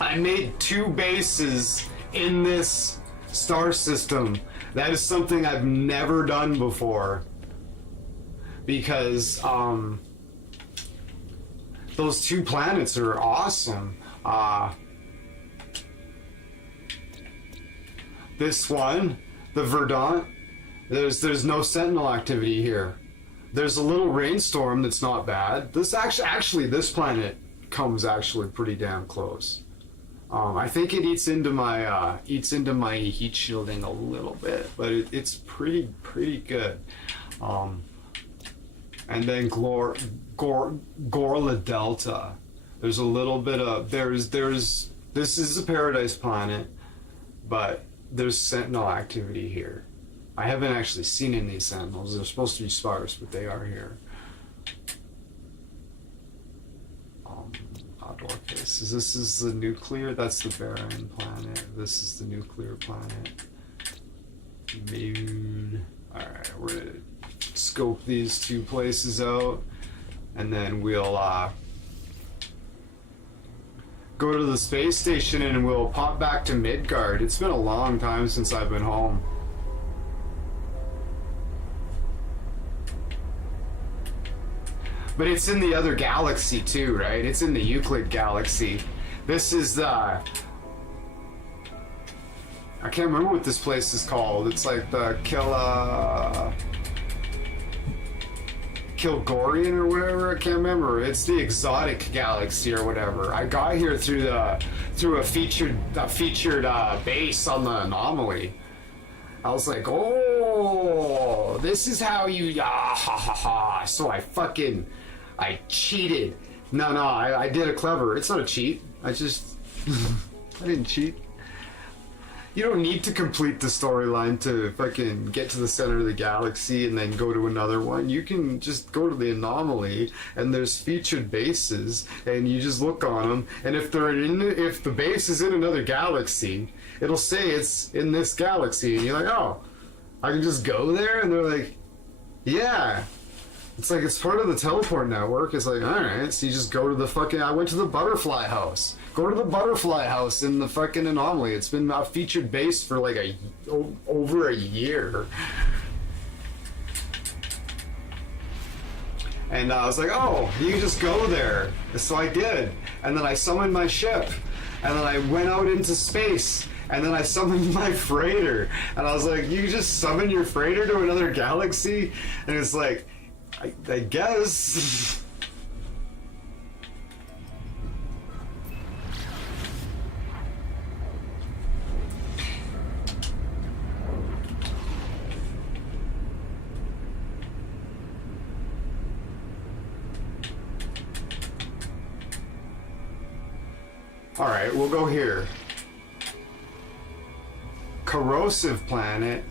I made 2 bases in this star system. That is something I've never done before. Because, those 2 planets are awesome. This one, the Verdant, there's no Sentinel activity here. There's a little rainstorm that's not bad. This actually this planet comes actually pretty damn close. I think it eats into my heat shielding a little bit, but it's pretty good. And then Gorla Delta. There's a little bit of this is a paradise planet, but there's Sentinel activity here. I haven't actually seen any Sentinels. They're supposed to be sparse, but they are here. Outdoor cases. This is the nuclear. That's the barren planet. This is the nuclear planet. Moon. All right, we're gonna scope these 2 places out, and then we'll go to the space station and we'll pop back to Midgard. It's been a long time since I've been home. But it's in the other galaxy too, right? It's in the Euclid galaxy. This is the... I can't remember what this place is called. It's like the Kilgorian or whatever. I can't remember. It's the exotic galaxy or whatever. I got here through a featured base on the anomaly. I was like, oh, this is how you ha ha ha. So I cheated. No, I did a clever. It's not a cheat. I didn't cheat. You don't need to complete the storyline to fucking get to the center of the galaxy and then go to another one. You can just go to the anomaly, and there's featured bases, and you just look on them. And if if the base is in another galaxy, it'll say it's in this galaxy, and you're like, oh, I can just go there, and they're like, yeah. It's like it's part of the teleport network. It's like, all right, so you just go to the fucking. I went to the butterfly house. Go to the butterfly house in the fucking anomaly. It's been a featured base for like over a year. And I was like, oh, you can just go there. So I did. And then I summoned my ship. And then I went out into space. And then I summoned my freighter. And I was like, you just summon your freighter to another galaxy? And it's like, I guess. Alright, we'll go here. Corrosive planet.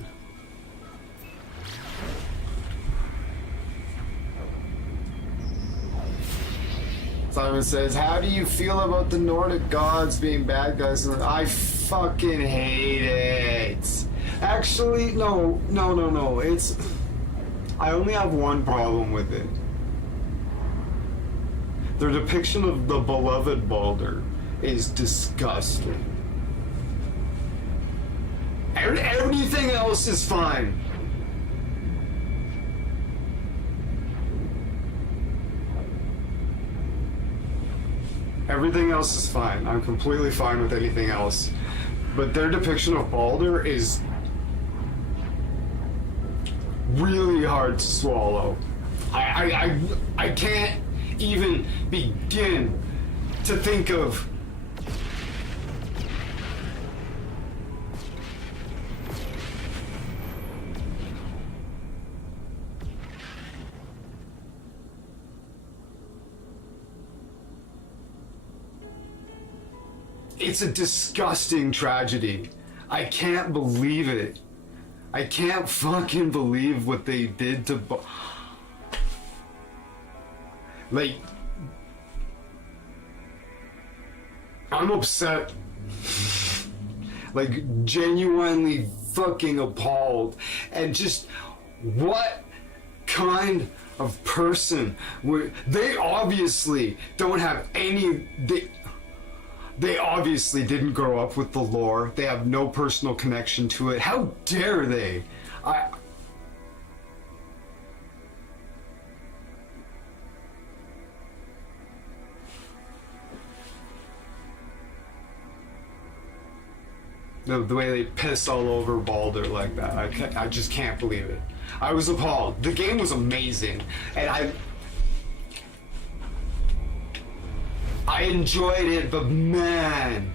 Simon says, how do you feel about the Nordic gods being bad guys? I fucking hate it. Actually, no. It's... I only have one problem with it. Their depiction of the beloved Baldur is disgusting. Everything else is fine. Everything else is fine. I'm completely fine with anything else. But their depiction of Baldur is really hard to swallow. I can't even begin to think of it's a disgusting tragedy. I can't believe it. I can't fucking believe what they did to like, I'm upset. Like, genuinely fucking appalled. And just, what kind of person would... They obviously don't have any... They obviously didn't grow up with the lore. They have no personal connection to it. How dare they? The way they piss all over Baldur like that, I just can't believe it. I was appalled. The game was amazing, and I enjoyed it, but man,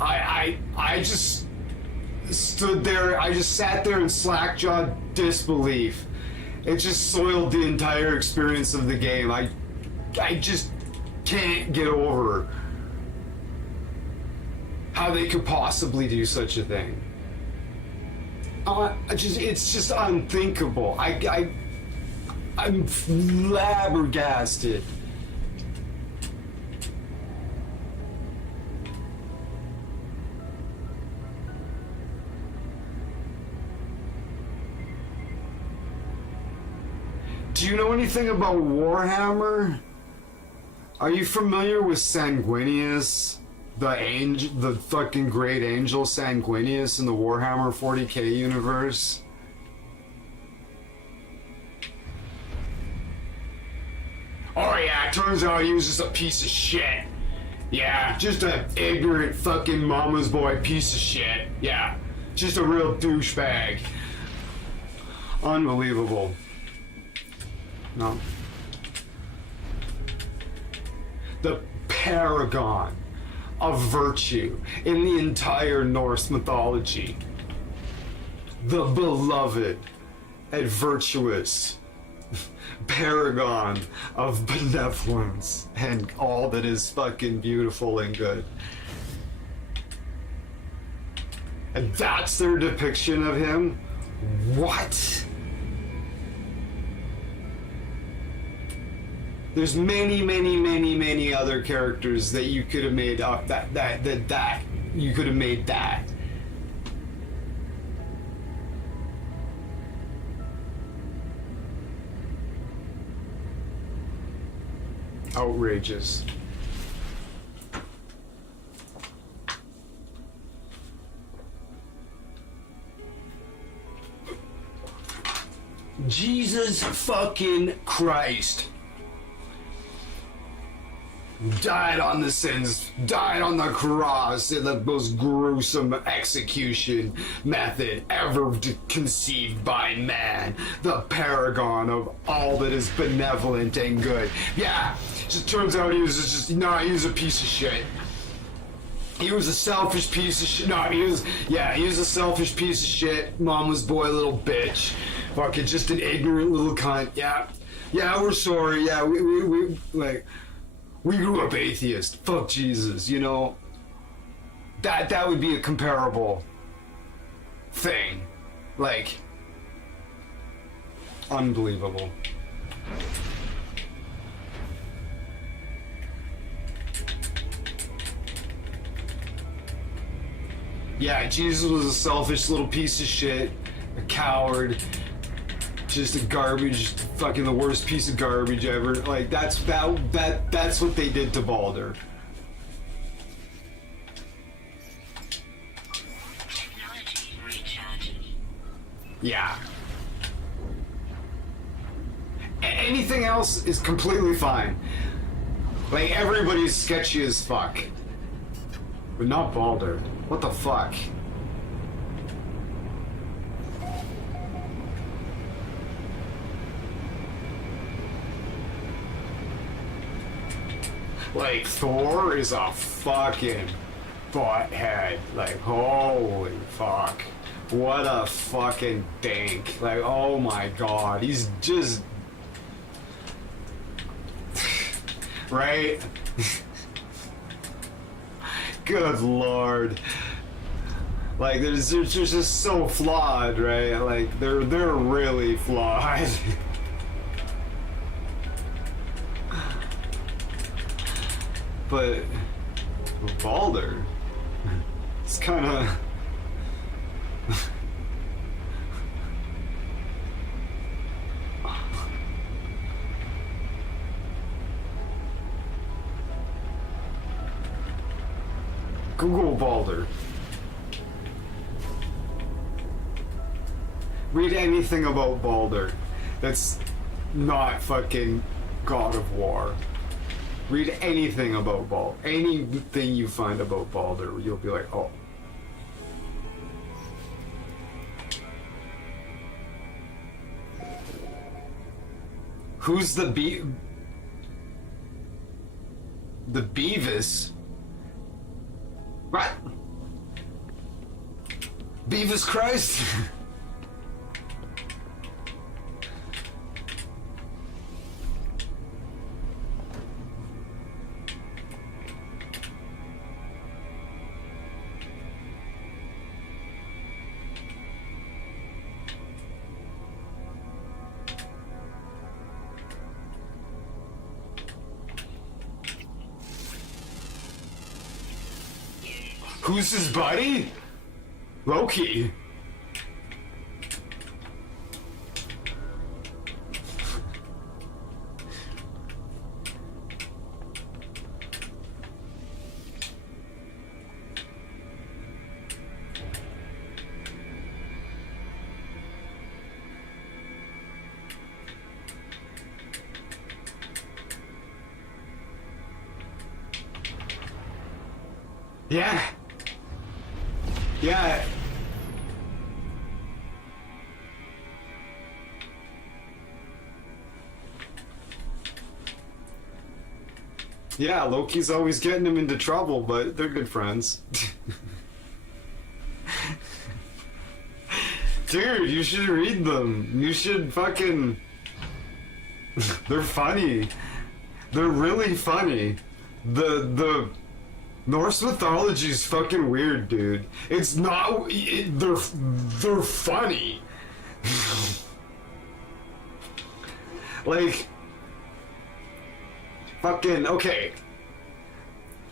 I just stood there. I just sat there in slack-jawed disbelief. It just soiled the entire experience of the game. I just can't get over how they could possibly do such a thing. It's just unthinkable. I'm flabbergasted. Do you know anything about Warhammer? Are you familiar with Sanguinius? The fucking great angel Sanguinius in the Warhammer 40k universe? Oh yeah, turns out he was just a piece of shit. Yeah, just an ignorant fucking mama's boy piece of shit. Yeah, just a real douchebag. Unbelievable. No. The paragon of virtue in the entire Norse mythology. The beloved and virtuous paragon of benevolence and all that is fucking beautiful and good. And that's their depiction of him? What? There's many other characters that you could have made up that you could have made that. Outrageous. Jesus fucking Christ. Died on the sins, died on the cross in the most gruesome execution method ever conceived by man. The paragon of all that is benevolent and good. Yeah, just turns out he was he was a piece of shit. He was a selfish piece of shit. No, he was a selfish piece of shit. Mama's boy, little bitch. Fucking just an ignorant little cunt. Yeah, we're sorry. Yeah, we grew up atheist. Fuck Jesus, you know. That would be a comparable thing. Like, unbelievable. Yeah, Jesus was a selfish little piece of shit, a coward, just a garbage, fucking the worst piece of garbage ever. Like that's what they did to Balder. Technology recharging. Yeah. Anything else is completely fine. Like everybody's sketchy as fuck. But not Balder. What the fuck? Like, Thor is a fucking butthead. Like, holy fuck. What a fucking dink. Like, oh my god. He's just... right? Good lord. Like, they're just so flawed, right? Like, they're really flawed. But Balder, it's kind of Google Balder. Read anything about Balder that's not fucking God of War. Read anything about Balder. Anything you find about Balder, you'll be like, oh. Who's the Beavis? What? Beavis Christ? Who's his buddy? Loki. Yeah. Yeah. Yeah, Loki's always getting him into trouble, but they're good friends. Dude, you should read them. You should fucking... They're funny. They're really funny. Norse mythology is fucking weird, dude. It's not. They're funny. Like, fucking okay.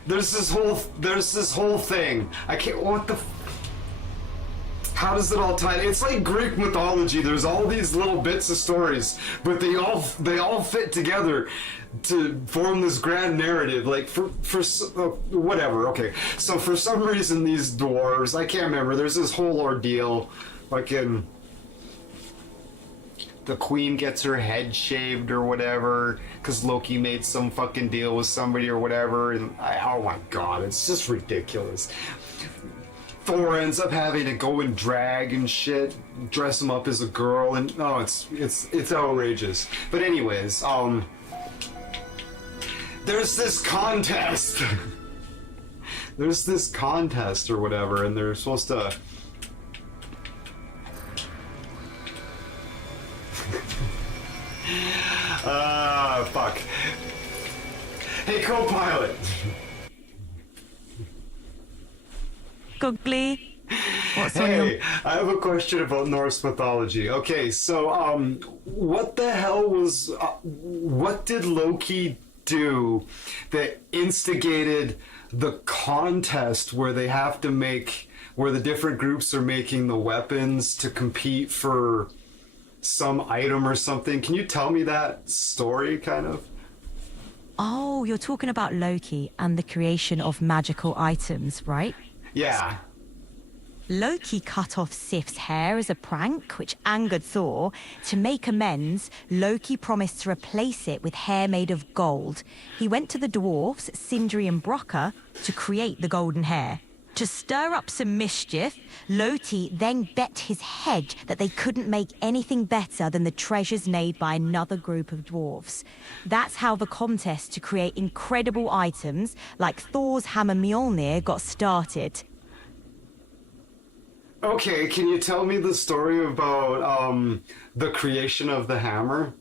There's this whole thing. I can't. What the? How does it all tie? It's like Greek mythology. There's all these little bits of stories, but they all fit together to form this grand narrative. Like whatever. Okay, so for some reason these dwarves, I can't remember. There's this whole ordeal, fucking. The queen gets her head shaved or whatever because Loki made some fucking deal with somebody or whatever, and oh my god, it's just ridiculous. Thor ends up having to go and drag and shit, dress him up as a girl, and oh, it's outrageous. But anyways, there's this contest. There's this contest or whatever, and they're supposed to. Fuck. Hey, co-pilot. Googly. What's on Hey, your... I have a question about Norse mythology. Okay, so what the hell was what did Loki do that instigated the contest where they have to make where the different groups are making the weapons to compete for some item or something? Can you tell me that story, kind of? Oh, you're talking about Loki and the creation of magical items, right? Yeah. Loki cut off Sif's hair as a prank, which angered Thor. To make amends, Loki promised to replace it with hair made of gold. He went to the dwarfs, Sindri and Brokkr, to create the golden hair. To stir up some mischief, Loki then bet his head that they couldn't make anything better than the treasures made by another group of dwarves. That's how the contest to create incredible items like Thor's hammer Mjolnir got started. Okay, can you tell me the story about the creation of the hammer?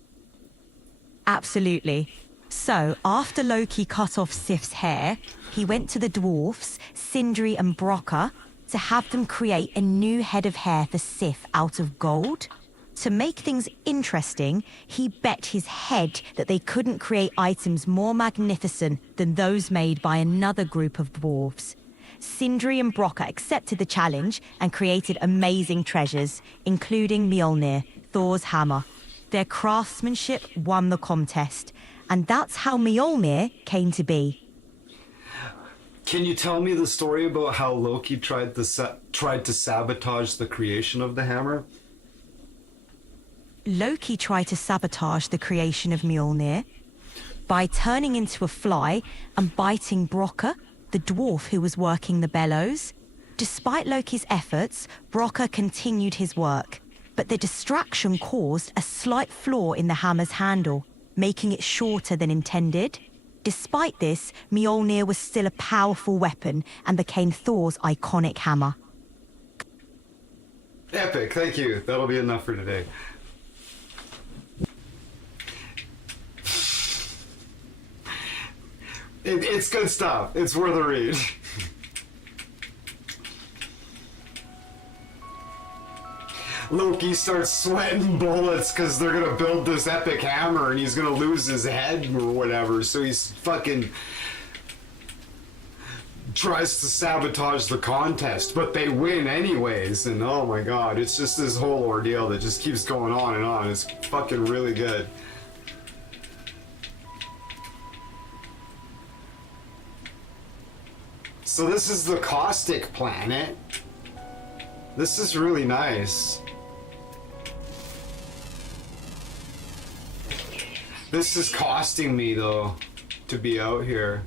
Absolutely. So, after Loki cut off Sif's hair, he went to the dwarfs, Sindri and Brokkr, to have them create a new head of hair for Sif out of gold. To make things interesting, he bet his head that they couldn't create items more magnificent than those made by another group of dwarves. Sindri and Brokkr accepted the challenge and created amazing treasures, including Mjolnir, Thor's hammer. Their craftsmanship won the contest, and that's how Mjolnir came to be. Can you tell me the story about how Loki tried to sabotage the creation of the hammer? Loki tried to sabotage the creation of Mjolnir by turning into a fly and biting Brokkr, the dwarf who was working the bellows. Despite Loki's efforts, Brokkr continued his work, but the distraction caused a slight flaw in the hammer's handle, making it shorter than intended. Despite this, Mjolnir was still a powerful weapon and became Thor's iconic hammer. Epic, thank you. That'll be enough for today. It's good stuff. It's worth a read. Loki starts sweating bullets because they're gonna build this epic hammer and he's gonna lose his head or whatever, so he's fucking tries to sabotage the contest, but they win anyways, and oh my god, it's just this whole ordeal that just keeps going on and on. It's fucking really good. So this is the Caustic Planet. This is really nice. This is costing me, though, to be out here.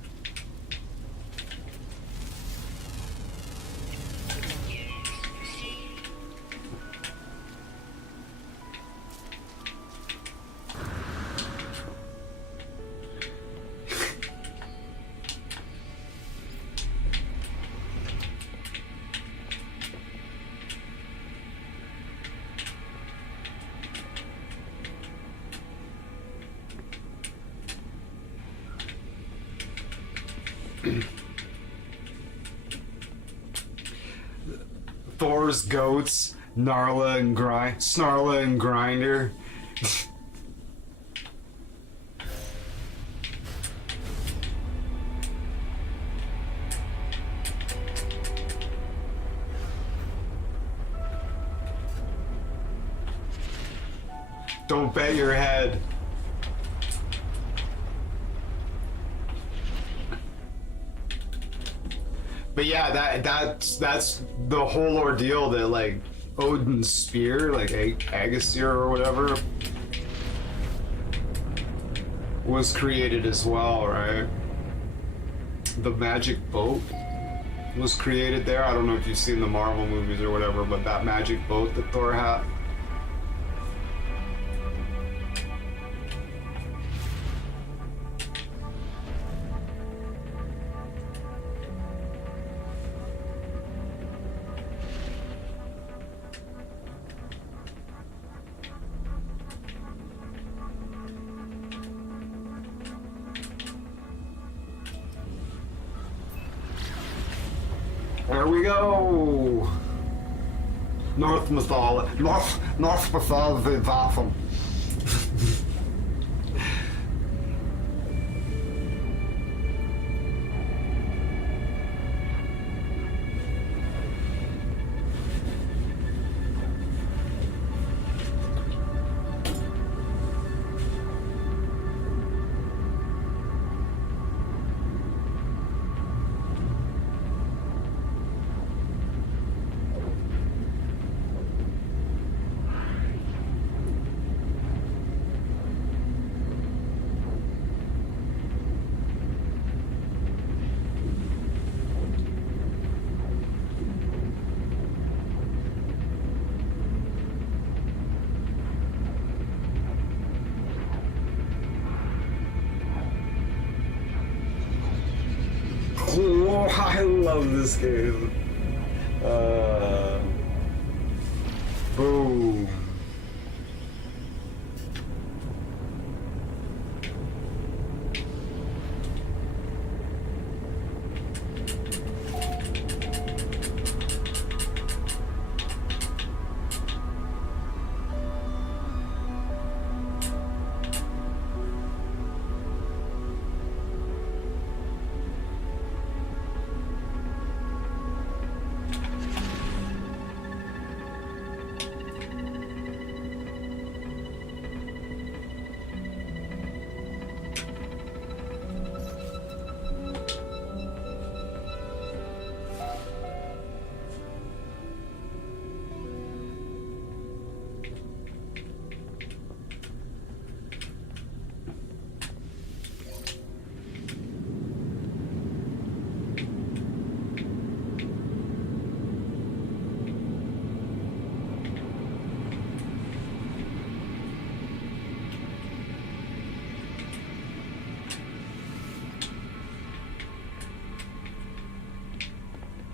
Thor's goats, Snarla and Grinder. Don't bet your head. But yeah, that's the whole ordeal that like Odin's spear, like Agasir or whatever, was created as well, right? The magic boat was created there. I don't know if you've seen the Marvel movies or whatever, but that magic boat that Thor had. There we go. North mythology. North mythology. Vatham. Oh, I love this game. Boom.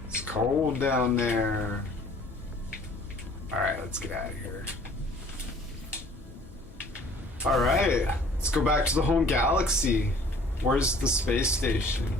It's cold down there. Alright, let's get out of here. Alright, let's go back to the home galaxy. Where's the space station?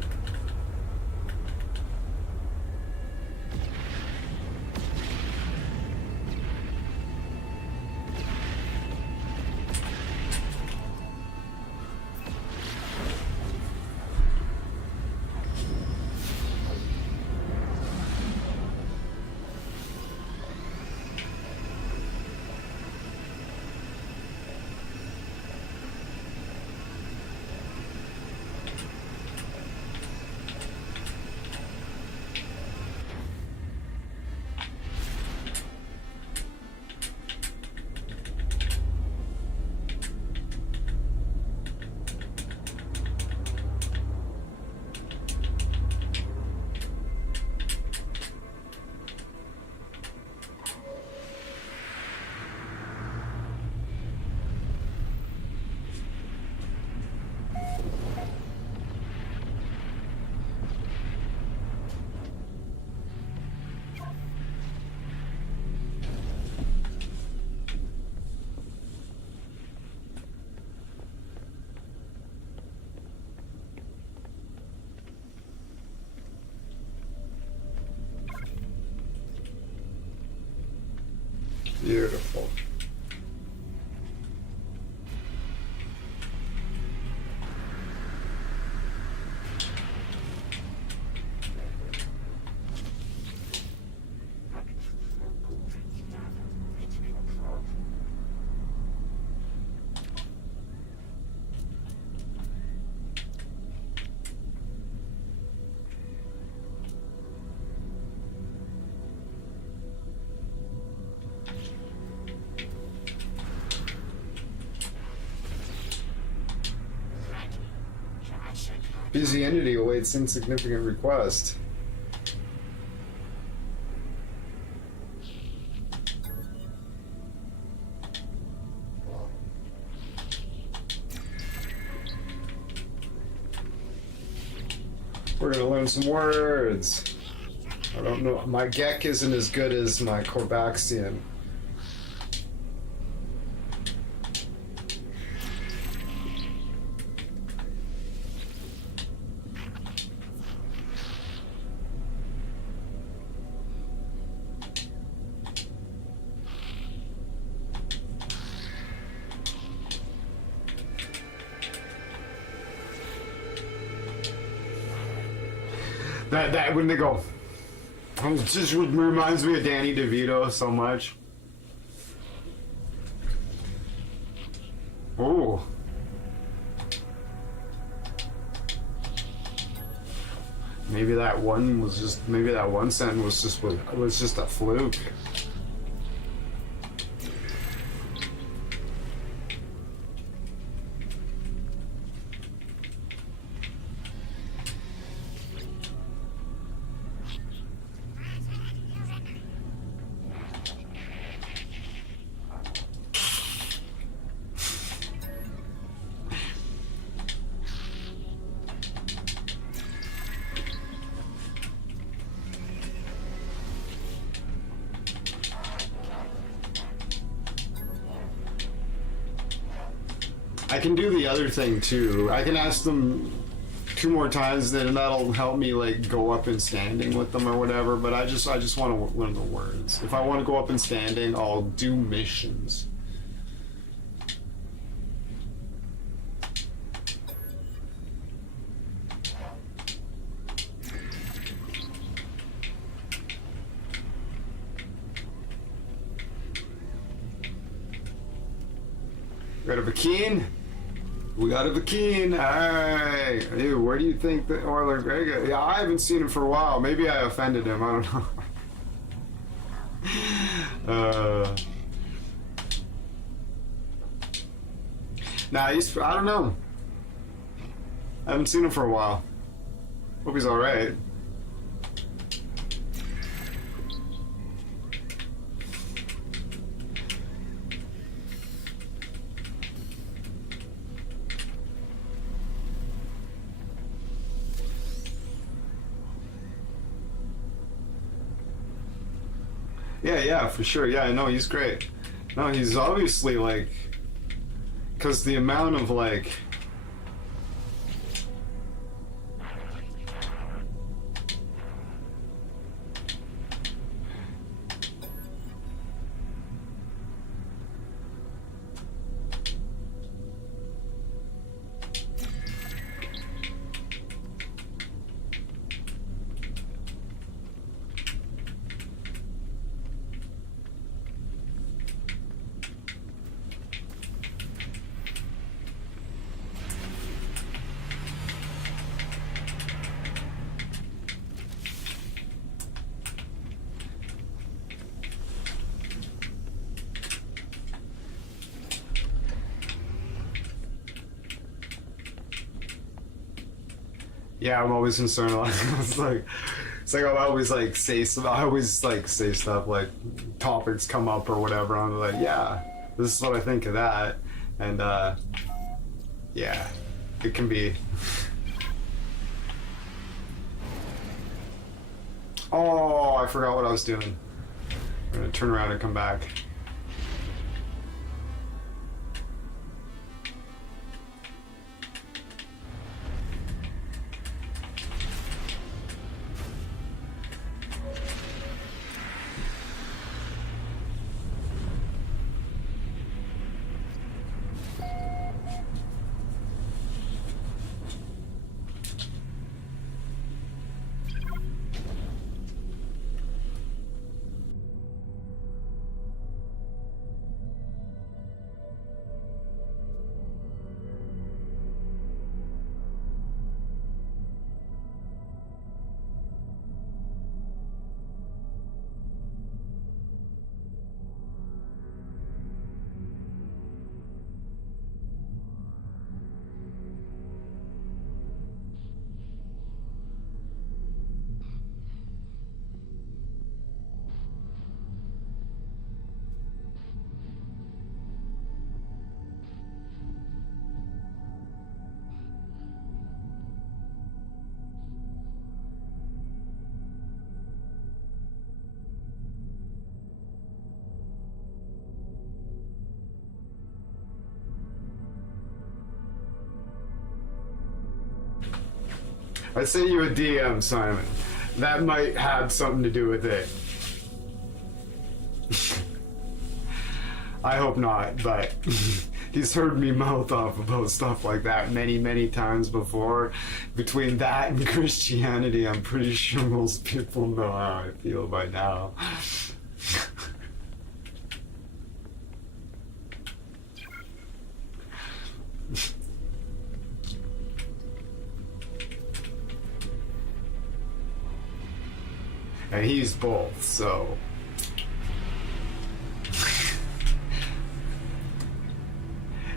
Beautiful. Busy entity awaits insignificant request. We're gonna learn some words. I don't know. My Gek isn't as good as my Corvaxian. That when they go, it just reminds me of Danny DeVito so much. Oh. Maybe that one was just. Maybe that one sentence was just a fluke. I can do the other thing too. I can ask them 2 more times, then that'll help me like go up in standing with them or whatever. But I just want to learn the words. If I want to go up in standing, I'll do missions. Got a Vakeen? We got a Vakeen. Alright. Hey, where do you think that Orla Grega? Yeah, I haven't seen him for a while. Maybe I offended him. I don't know. Nah, I don't know. I haven't seen him for a while. Hope he's alright. Yeah, for sure. Yeah, no, he's great. No, he's obviously like, because the amount of like, yeah, I'm always concerned. It's like I always like say stuff. I always like say stuff like topics come up or whatever. I'm like, yeah, this is what I think of that, and yeah, it can be. Oh, I forgot what I was doing. I'm gonna turn around and come back. I sent you a DM, Simon. That might have something to do with it. I hope not, but he's heard me mouth off about stuff like that many, many times before. Between that and Christianity, I'm pretty sure most people know how I feel by now. And he's both, so...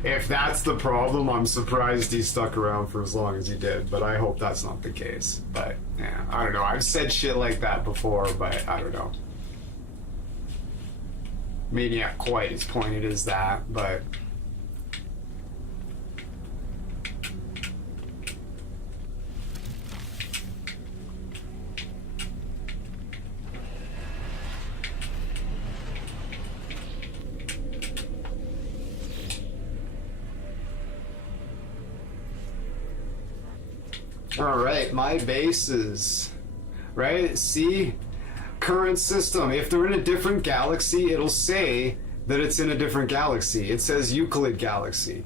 If that's the problem, I'm surprised he stuck around for as long as he did, but I hope that's not the case. But, yeah, I don't know. I've said shit like that before, but I don't know. Maybe not quite as pointed as that, but... Alright, my bases. Right? See? Current system. If they're in a different galaxy, it'll say that it's in a different galaxy. It says Euclid Galaxy.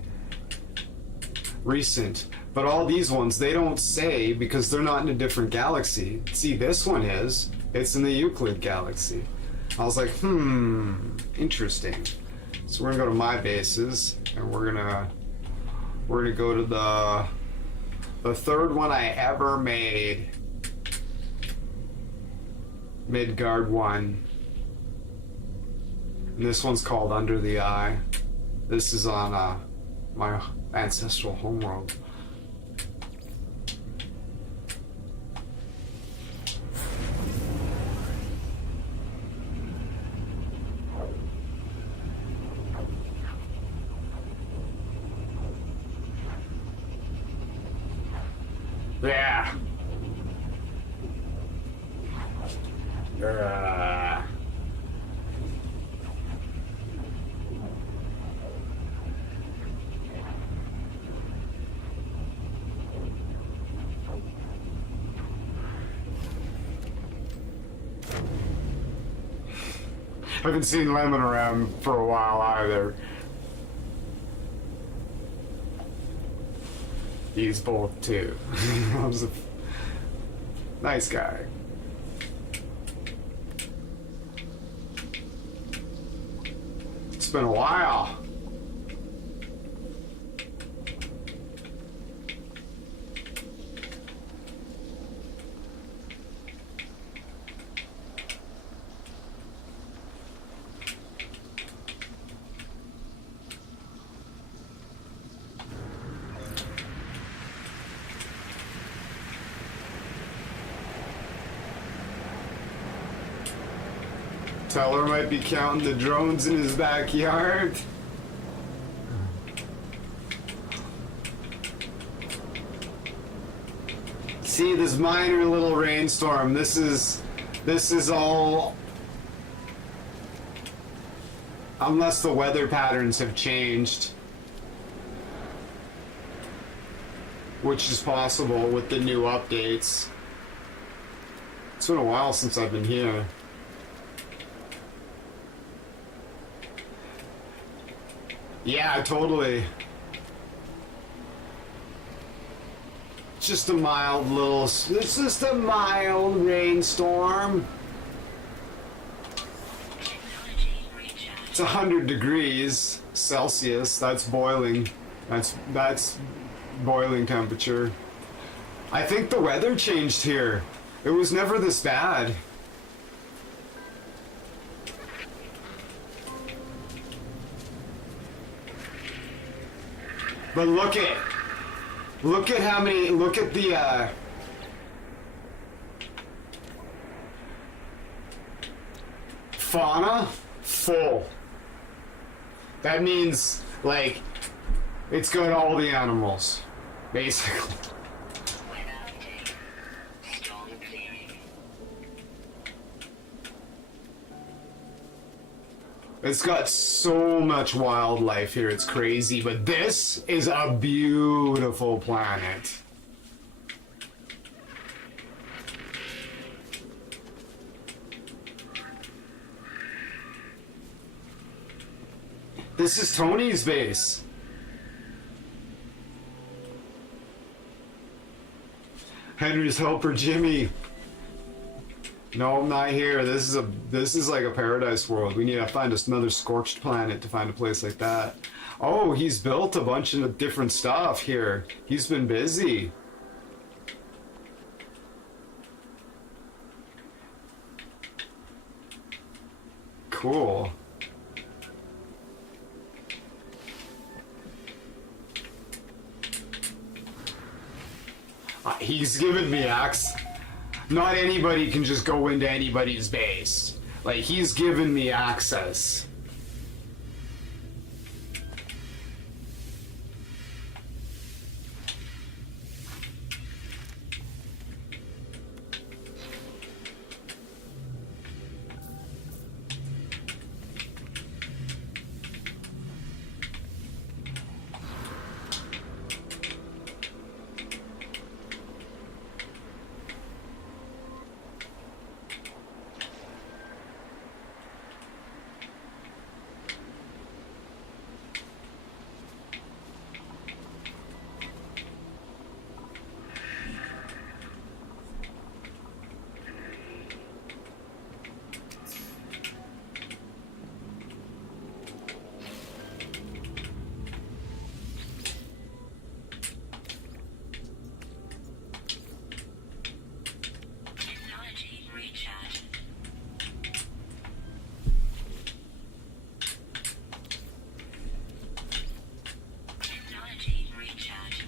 Recent. But all these ones, they don't say because they're not in a different galaxy. See, this one is. It's in the Euclid Galaxy. I was like, interesting. So we're gonna go to my bases, and we're gonna go to the third one I ever made. Midgard 1. And this one's called Under the Eye. This is on my ancestral homeworld. Yeah. I haven't seen Lemon around for a while either. He's both too. He's a nice guy. It's been a while. Teller might be counting the drones in his backyard. See this minor little rainstorm. This is all, unless the weather patterns have changed, which is possible with the new updates. It's been a while since I've been here. Yeah, totally. Just a mild little, it's just a mild rainstorm. It's 100 degrees Celsius. That's boiling. That's boiling temperature. I think the weather changed here. It was never this bad. But look at how many, look at the, fauna, full. That means, like, it's got all the animals, basically. It's got so much wildlife here, it's crazy, but this is a beautiful planet. This is Tony's base. Henry's helper Jimmy. No, I'm not here. This is like a paradise world. We need to find us another scorched planet to find a place like that. Oh, he's built a bunch of different stuff here. He's been busy. Cool. He's given me access. Not anybody can just go into anybody's base. Like, he's given me access. Technology recharge. Technology recharge.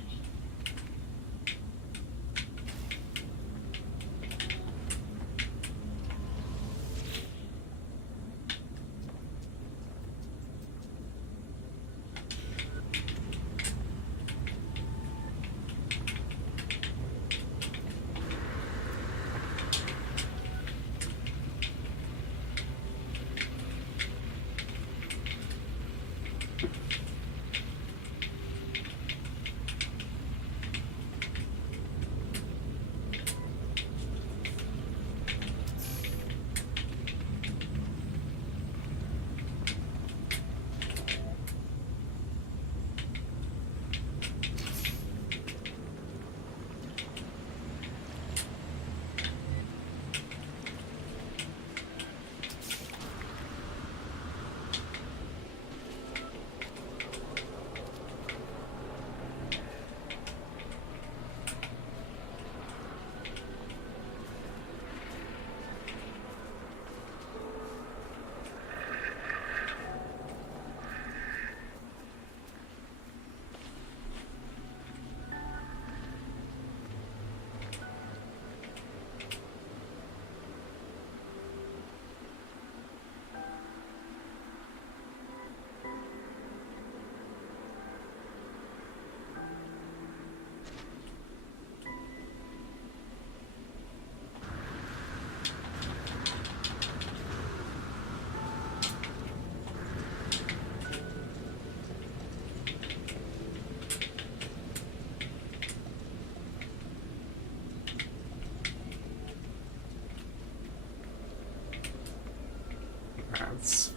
That's...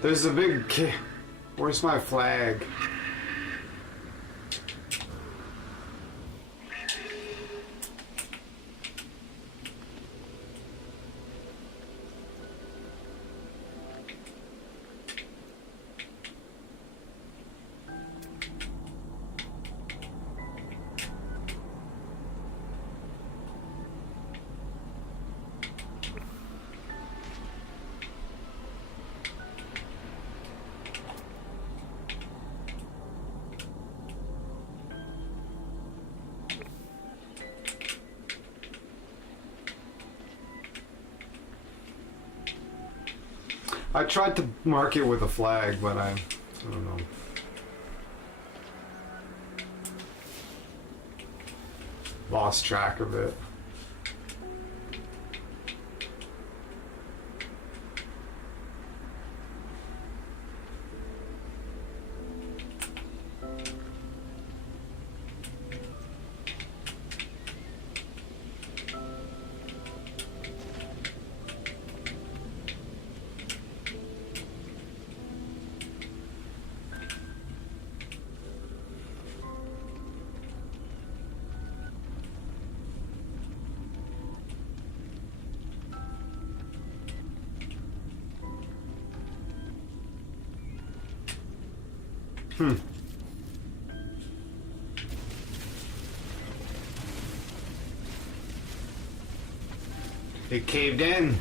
There's a big Where's my flag? I tried to mark it with a flag, but I don't know. Lost track of it. It caved in.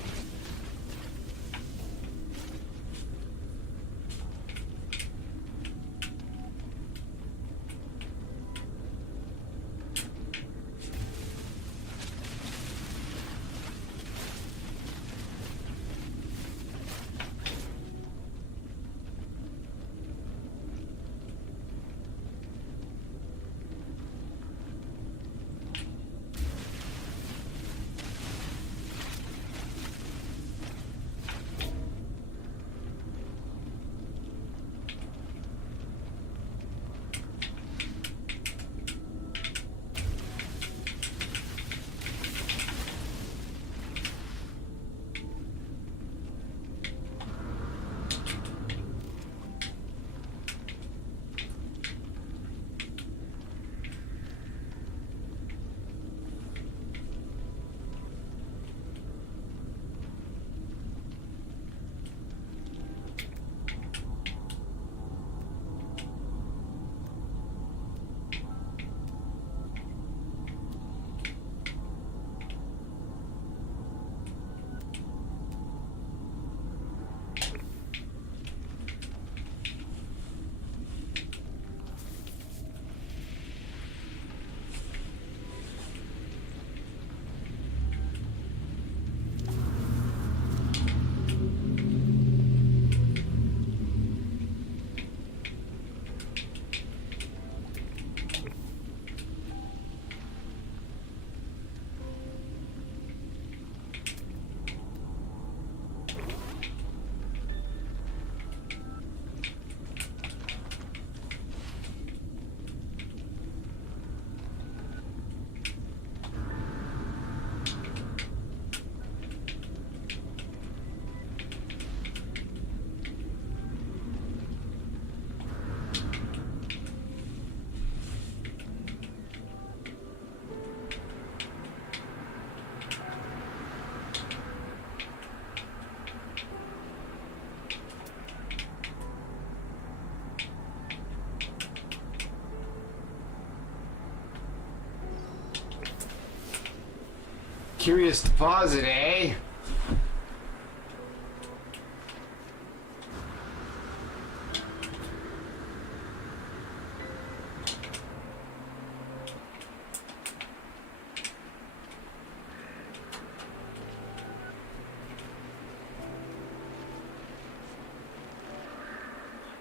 Curious deposit, eh?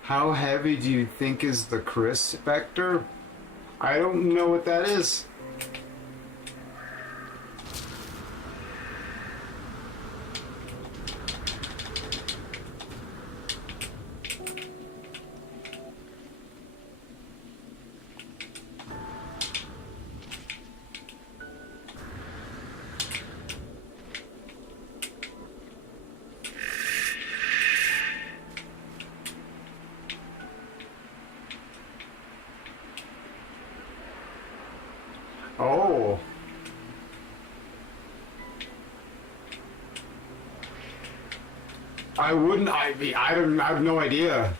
How heavy do you think is the Chris Vector? I don't know what that is. Oh. I wouldn't, I don't, I have no idea.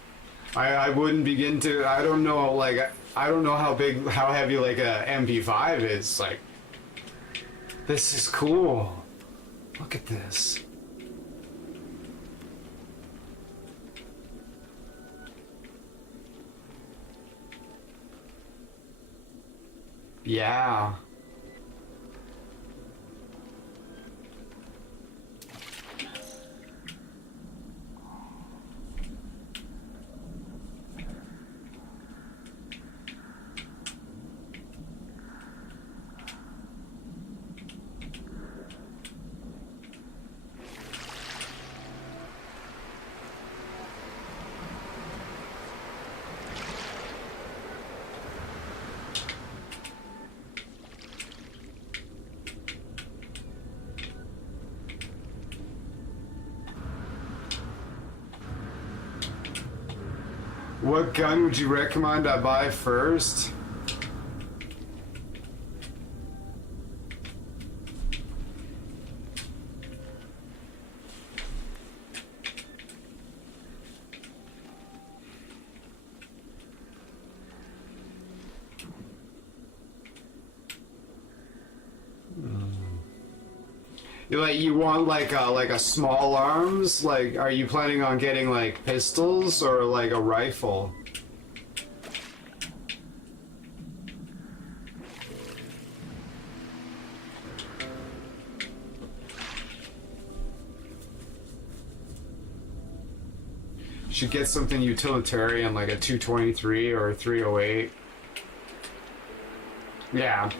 I wouldn't begin to, I don't know, like, I don't know how big, how heavy, like, a MP5 is. Like, this is cool. Look at this. Yeah. What gun would you recommend I buy first? You want like a small arms? Like, are you planning on getting like pistols or like a rifle? Should get something utilitarian like a 223 or a 308. Yeah.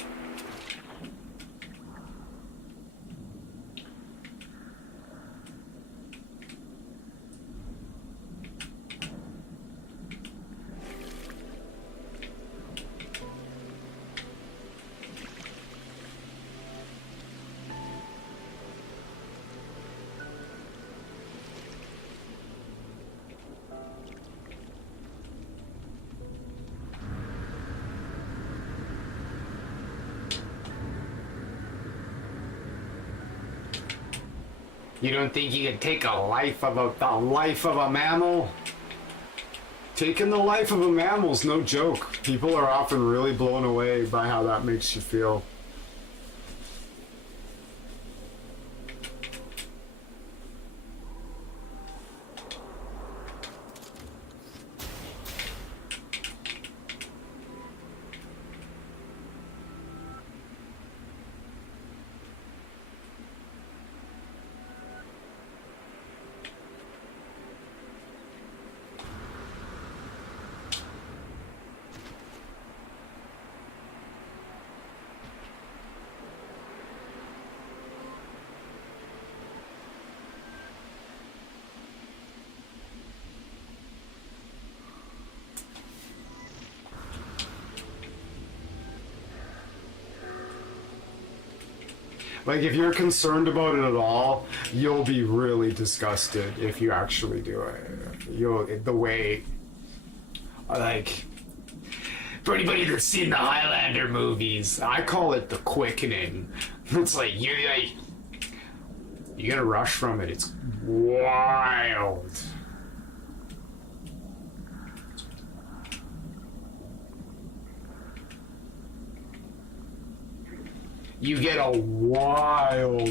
You don't think you can take the life of a mammal? Taking the life of a mammal's no joke. People are often really blown away by how that makes you feel. Like, if you're concerned about it at all, you'll be really disgusted if you actually do it. The way, like, for anybody that's seen the Highlander movies, I call it the quickening. It's like, you get a rush from it. It's wild. You get a wild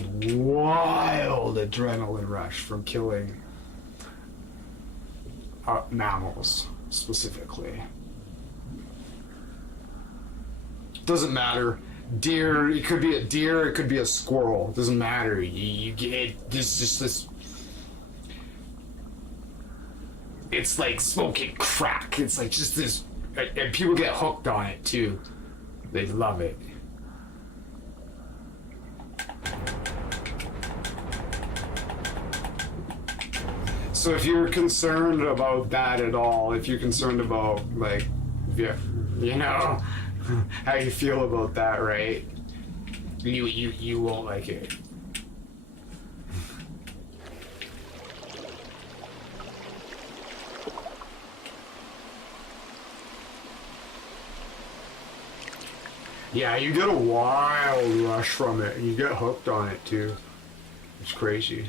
adrenaline rush from killing mammals, specifically. Doesn't matter. Deer, it could be a deer, it could be a squirrel. Doesn't matter. You get this. It's like smoking crack. It's like just this, and people get hooked on it too. They love it. So if you're concerned about that at all, if you're concerned about, like, you know, how you feel about that, right? You won't like it. Yeah, you get a wild rush from it, and you get hooked on it too. It's crazy.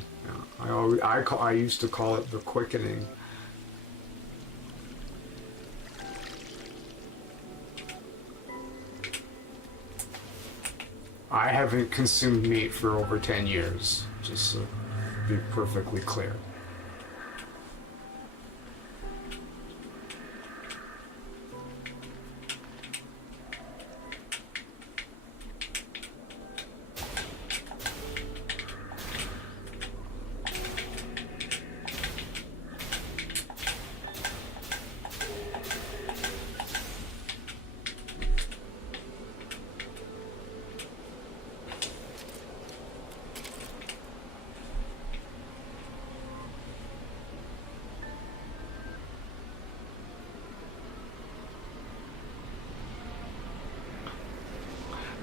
Yeah, I used to call it the quickening. I haven't consumed meat for over 10 years, just to be perfectly clear.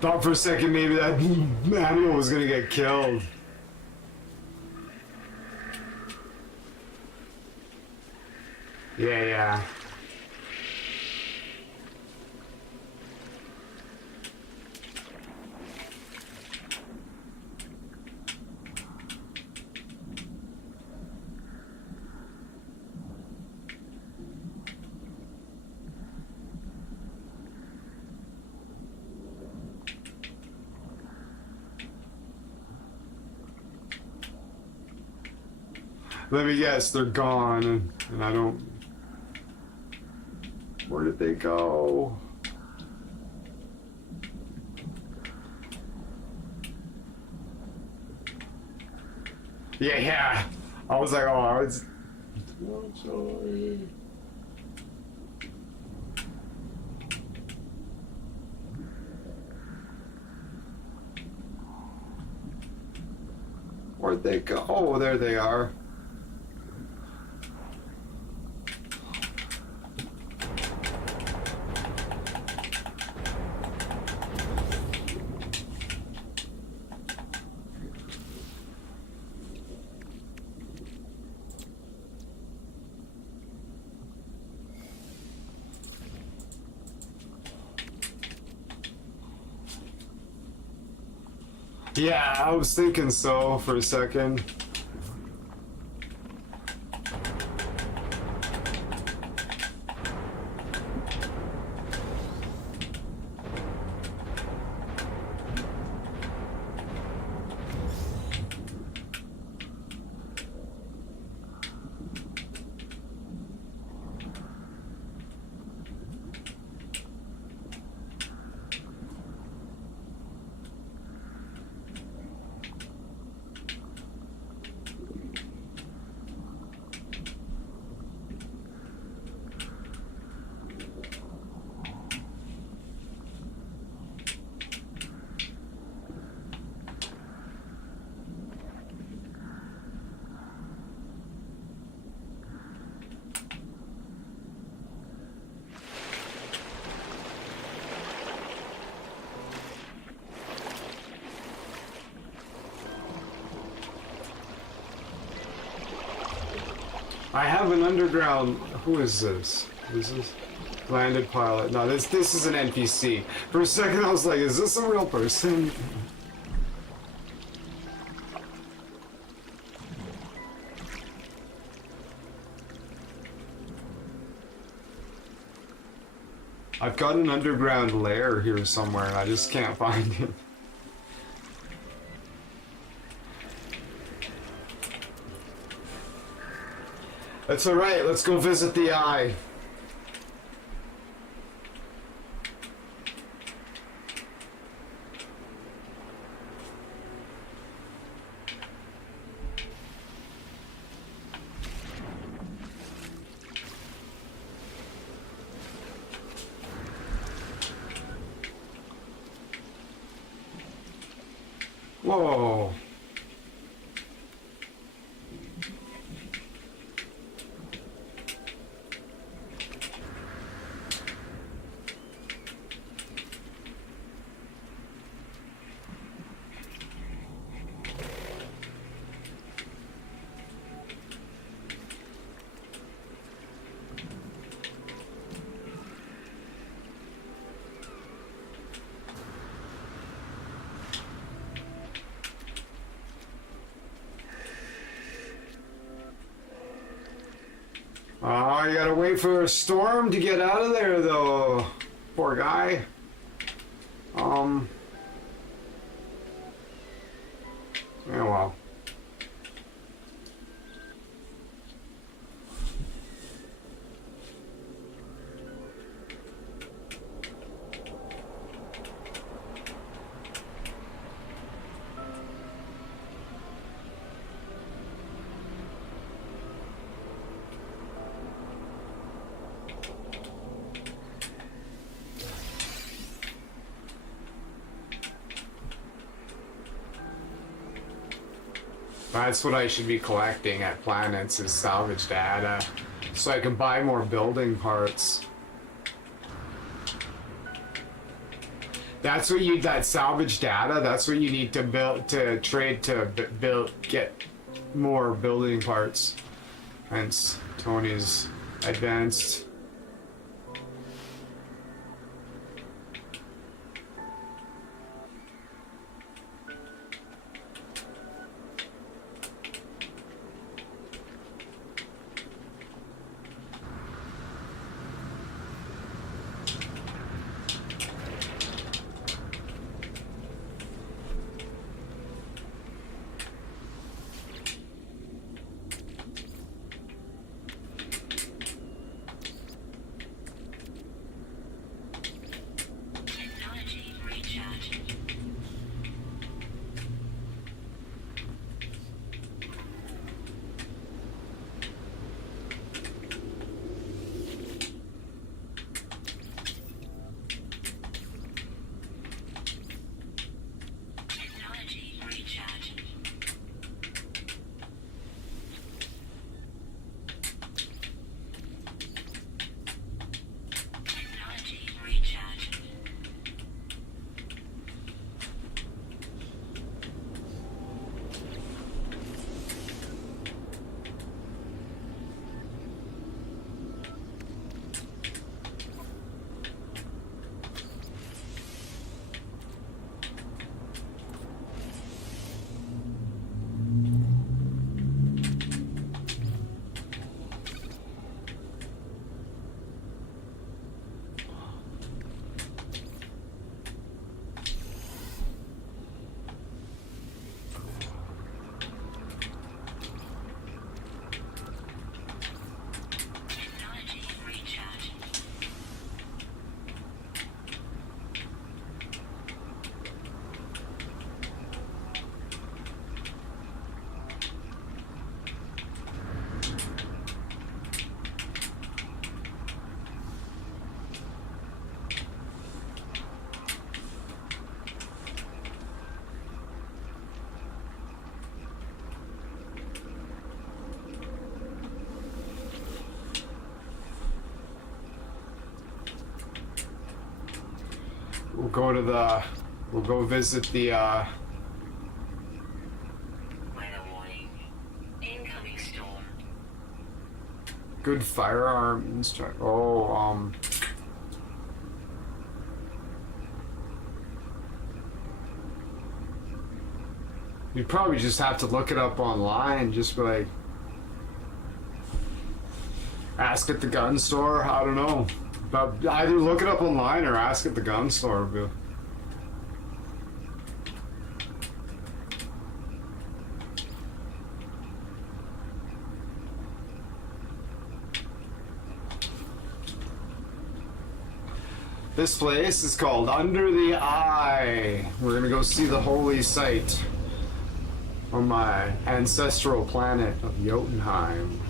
Thought for a second maybe that animal was gonna get killed. Yeah. Let me guess, they're gone, and I don't. Where did they go? Yeah. I was like, oh, I was. Oh, sorry. Where'd they go? Oh, there they are. Yeah, I was thinking so for a second. I have an underground. Who is this? Is this landed pilot? No, this is an NPC. For a second, I was like, is this a real person? I've got an underground lair here somewhere, and I just can't find it. That's alright, let's go visit the eye. Whoa. Oh, you gotta wait for a storm to get out of there, though. Poor guy. Yeah, well. That's what I should be collecting at Planets is salvage data, so I can buy more building parts. That's what you, that salvage data, that's what you need to build, to trade to build, get more building parts. Hence, Tony's advanced. go to the. We'll go visit the. Weather warning. Incoming storm. Good firearm instructor. Oh, you'd probably just have to look it up online. Just be like, ask at the gun store. I don't know. But either look it up online or ask at the gun store. But this place is called Under the Eye. We're gonna go see the holy site on my ancestral planet of Jotunheim.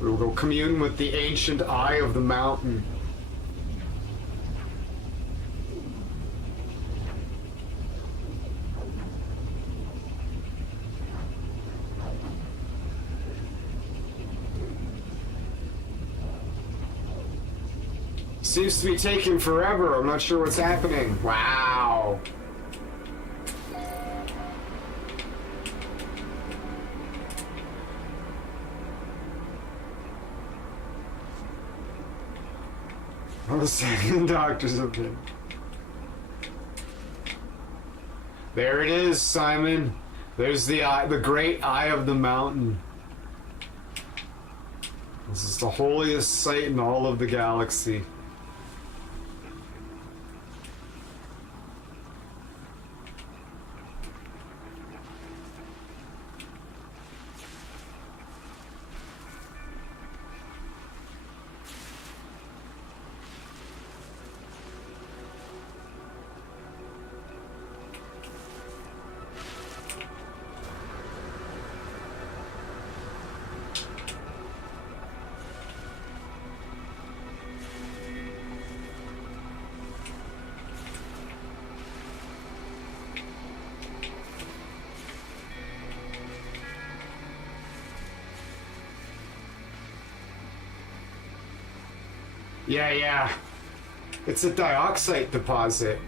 We will go commune with the ancient Eye of the Mountain. Seems to be taking forever. I'm not sure what's happening. Wow. Oh, the second doctor's opinion. There it is, Simon. There's the eye, the great Eye of the Mountain. This is the holiest site in all of the galaxy. Yeah. It's a dioxide deposit.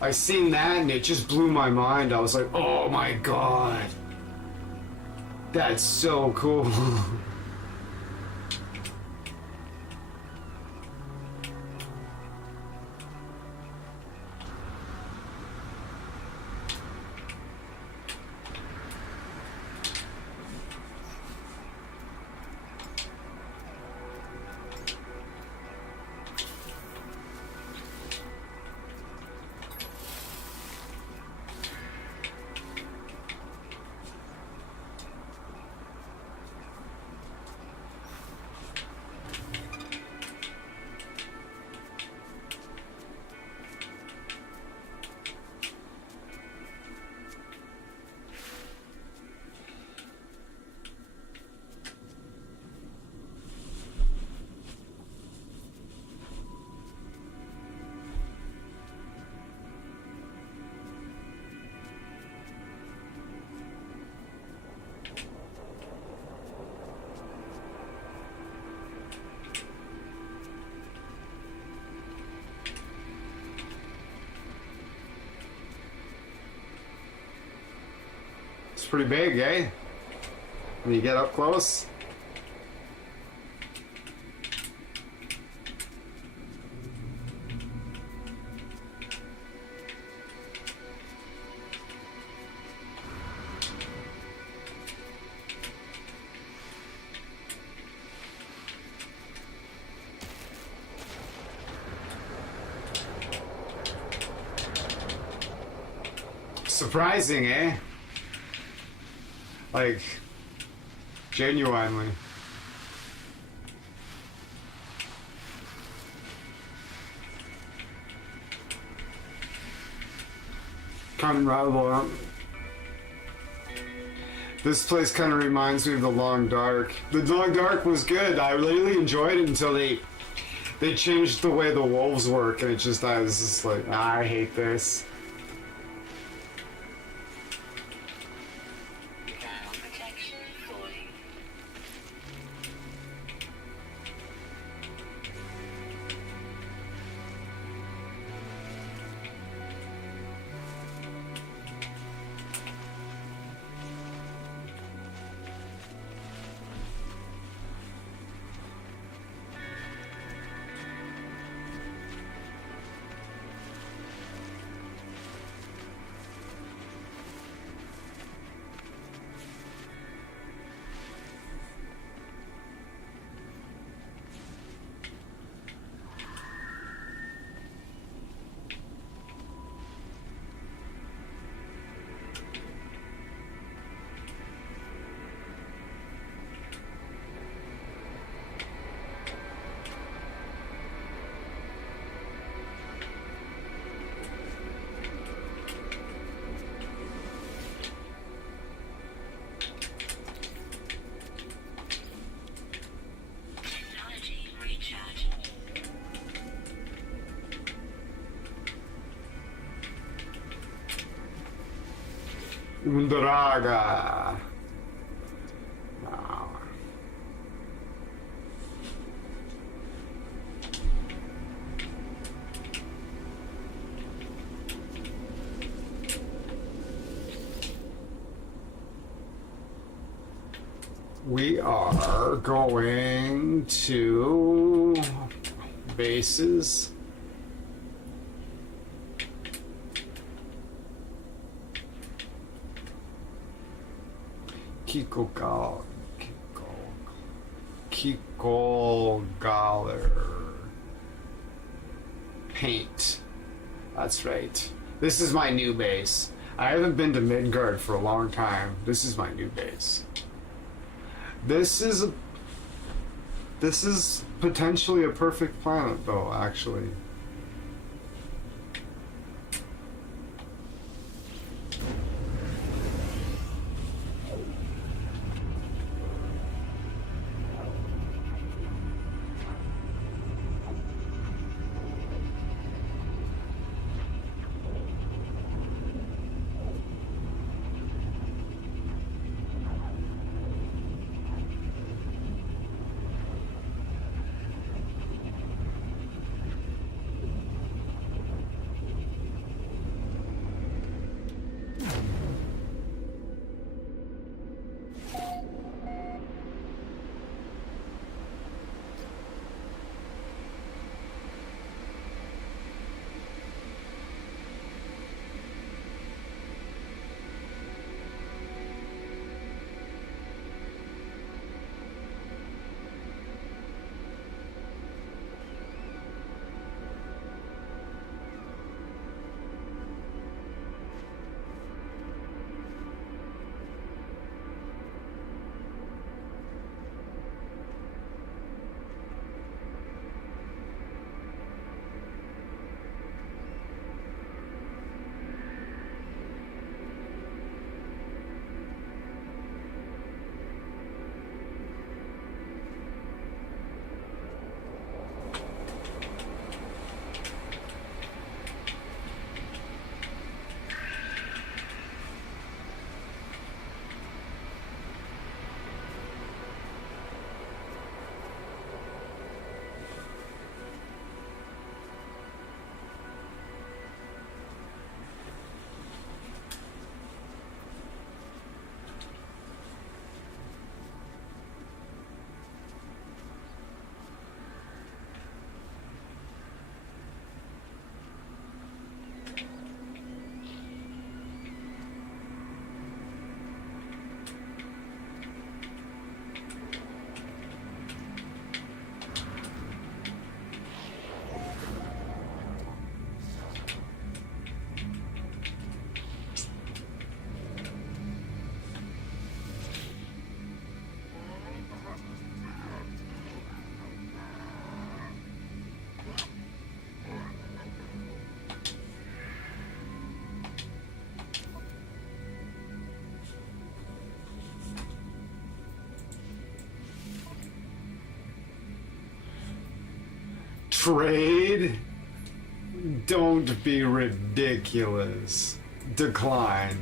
I seen that and it just blew my mind. I was like, oh my god. That's so cool. It's pretty big, eh? When you get up close. Surprising, eh? Like, genuinely. Kind of, this place kind of reminds me of The Long Dark. The Long Dark was good. I really enjoyed it until they changed the way the wolves work, and I was just like, I hate this. Undaraga. Now. We are going to bases. Kiko Galler. Paint. That's right. This is my new base. I haven't been to Midgard for a long time. This is my new base. This is potentially a perfect planet, though, actually. Trade? Don't be ridiculous. Declined.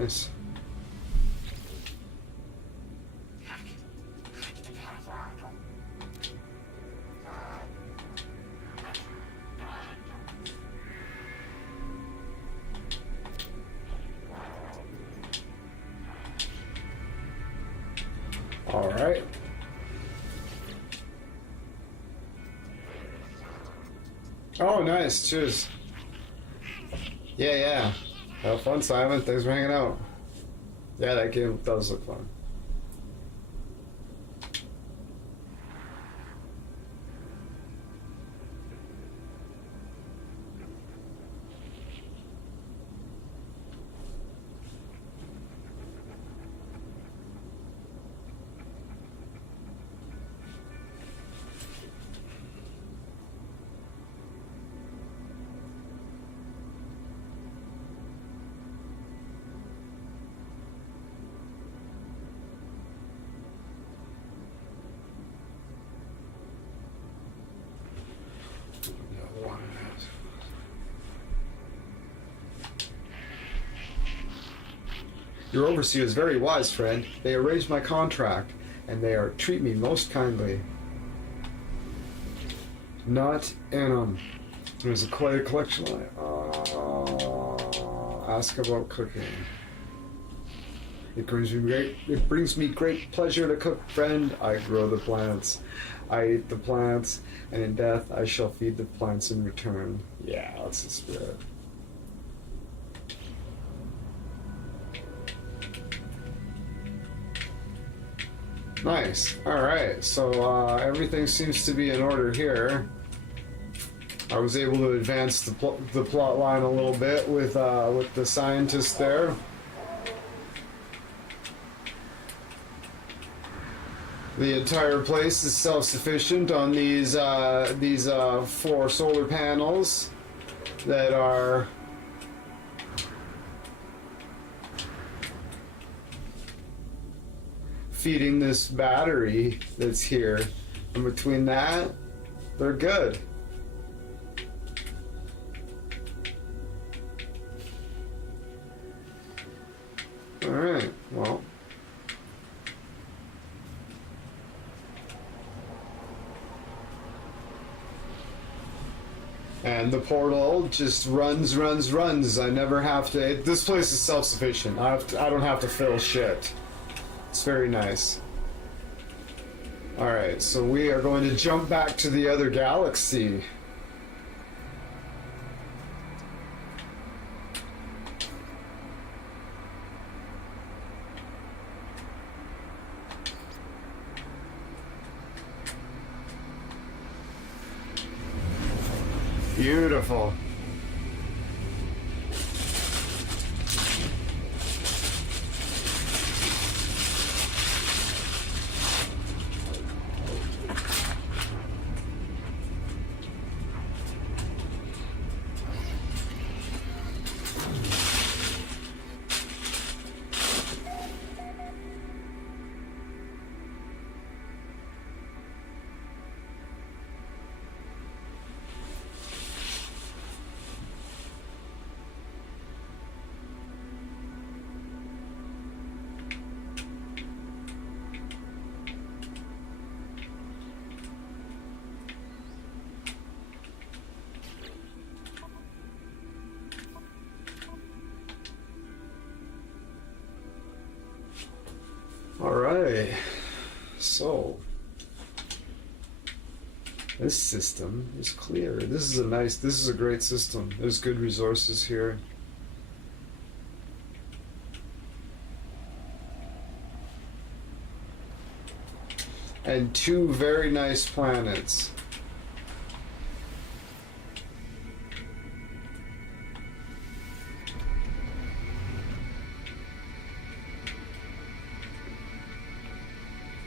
nice. All right. Oh, nice. Cheers. Yeah, yeah. Have fun, Simon. Thanks for hanging out. Yeah, that game does look fun. Your overseer is very wise, friend. They arranged my contract, and they are treat me most kindly. Not Annam. There's quite a collection. Ask about cooking. It brings me great pleasure to cook, friend. I grow the plants. I eat the plants, and in death I shall feed the plants in return. Yeah, that's the spirit. Nice. Alright, so everything seems to be in order here. I was able to advance the plot line a little bit with the scientist there. The entire place is self-sufficient on these 4 solar panels that are feeding this battery that's here. And between that, they're good. Alright, well. And the portal just runs. I never have to. This place is self-sufficient. I don't have to fill shit. It's very nice. Alright, so we are going to jump back to the other galaxy. Beautiful. Alright, so this system is clear. This is a great system. There's good resources here. And 2 very nice planets.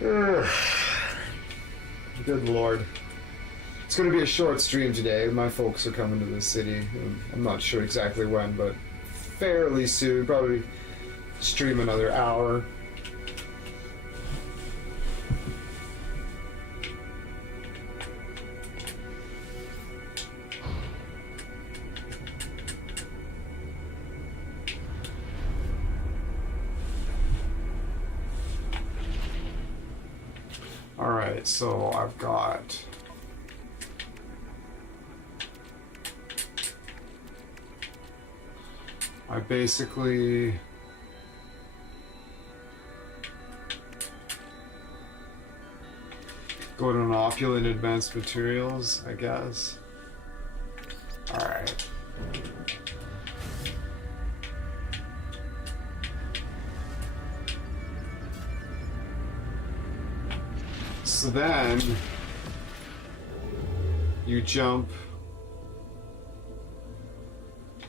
Ugh. Good lord. It's going to be a short stream today. My folks are coming to the city. I'm not sure exactly when, but fairly soon. Probably stream another hour. right, so I've got. I basically. Go to an opulent advanced materials, I guess. Alright. So then you jump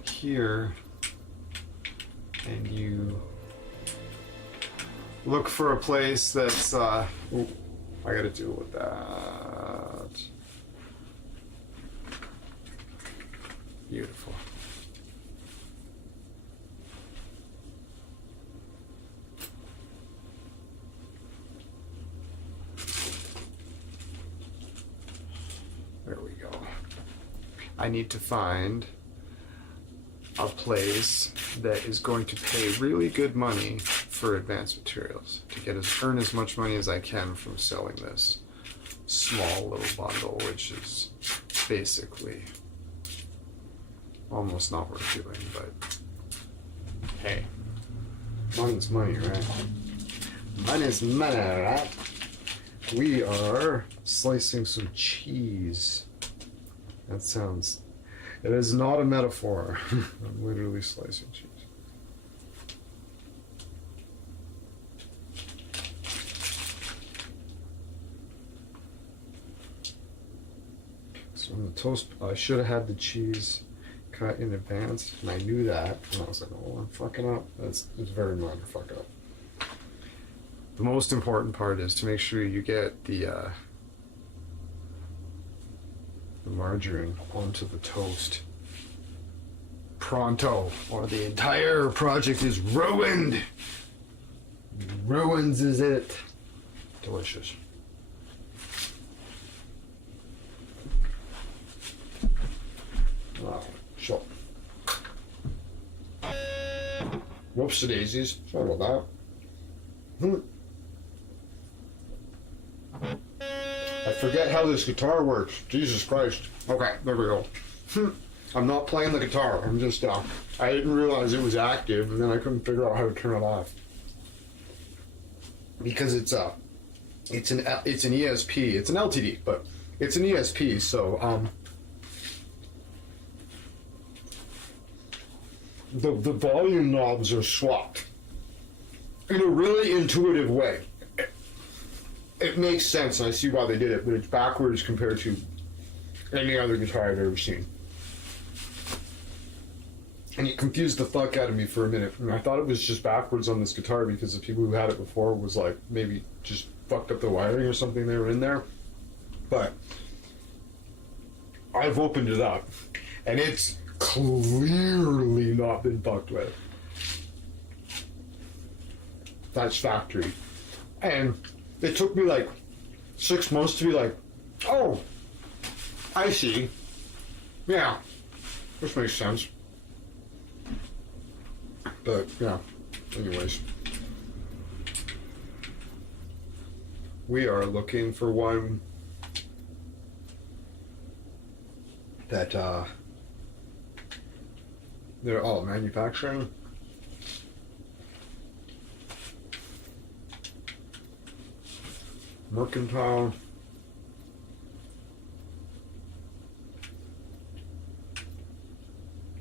here and you look for a place that's ooh, I gotta deal with that. Beautiful. There we go. I need to find a place that is going to pay really good money for advanced materials to get earn as much money as I can from selling this small little bundle, which is basically almost not worth doing, but hey, money's money, right? Money's money, right? We are slicing some cheese. That sounds... It is not a metaphor. I'm literally slicing cheese. So on the toast, I should have had the cheese cut in advance, and I knew that, and I was like, oh, I'm fucking up. It's very minor fuck up. The most important part is to make sure you get the margarine onto the toast pronto, or the entire project is ruined. Ruins is it. Delicious. Wow, sure. Whoopsie daisies. Sorry about that. I forget how this guitar works. Jesus Christ. Okay, there we go. I'm not playing the guitar. I'm just, I didn't realize it was active, and then I couldn't figure out how to turn it off. Because it's an ESP. It's an LTD, but it's an ESP, so, the volume knobs are swapped in a really intuitive way. It makes sense, and I see why they did it, but it's backwards compared to any other guitar I've ever seen. And it confused the fuck out of me for a minute. And I thought it was just backwards on this guitar because the people who had it before was like maybe just fucked up the wiring or something they were in there. But I've opened it up, and it's clearly not been fucked with. That's factory. And it took me like 6 months to be like, oh, I see. Yeah, this makes sense. But, yeah, anyways. We are looking for one that, they're all manufacturing. Mercantile.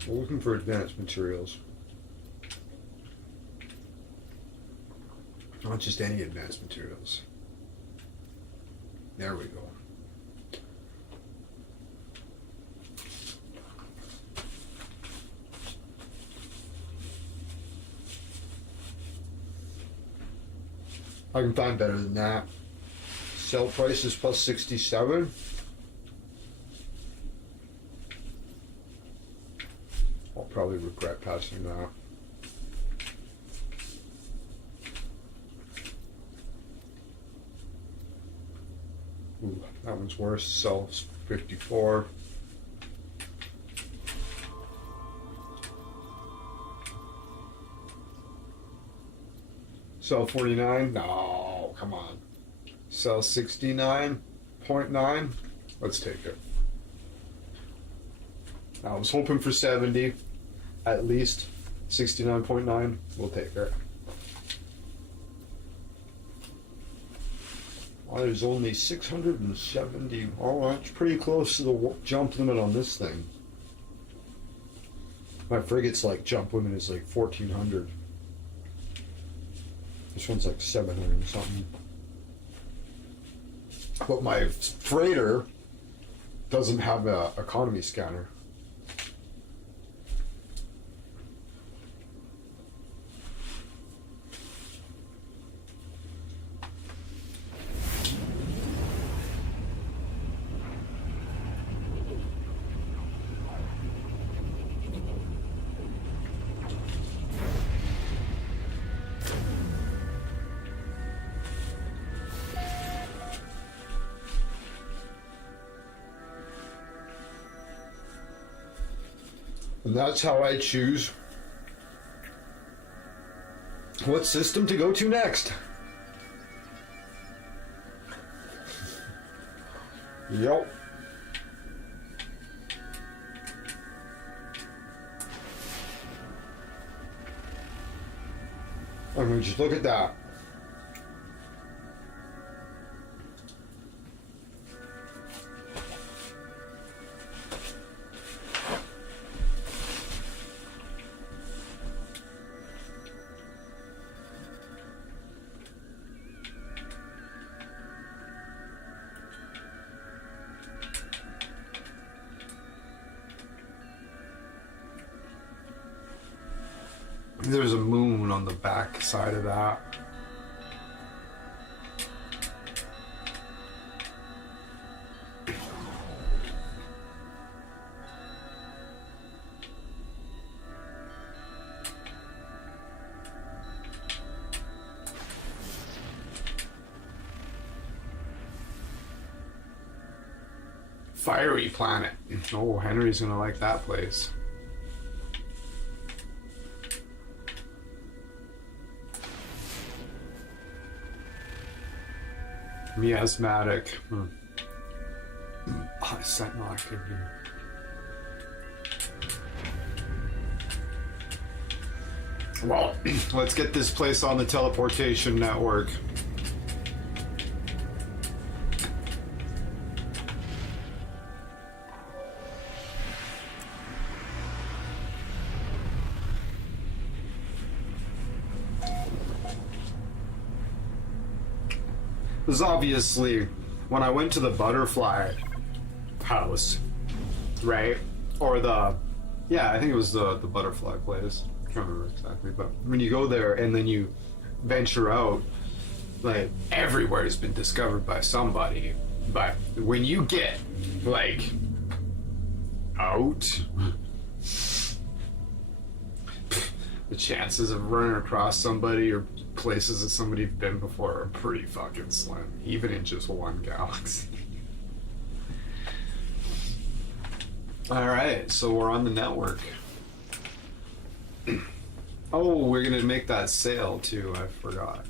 We're looking for advanced materials. Not just any advanced materials. There we go. I can find better than that. Sell price is plus 67. I'll probably regret passing that. Ooh, that one's worse. Sells 54. Sell 49? No, come on. Sell 69.9. Let's take it. I was hoping for 70, at least 69.9. We'll take it. Oh, there's only 670. Oh, that's pretty close to the jump limit on this thing. My frigate's like jump limit is like 1400. This one's like 700 and something. But my freighter doesn't have a economy scanner. And that's how I choose what system to go to next. Yep. I mean, just look at that. There's a moon on the back side of that. Fiery planet. Oh, Henry's gonna like that place. Miasmatic. Sentinel activity. Well, let's get this place on the teleportation network. Because obviously, when I went to the butterfly house, right? Or yeah, I think it was the butterfly place. I can't remember exactly, but when you go there and then you venture out, like, everywhere has been discovered by somebody. But when you get, like, out, the chances of running across somebody or places that somebody's been before are pretty fucking slim, even in just one galaxy. Alright, so we're on the network. Oh, we're gonna make that sail too, I forgot.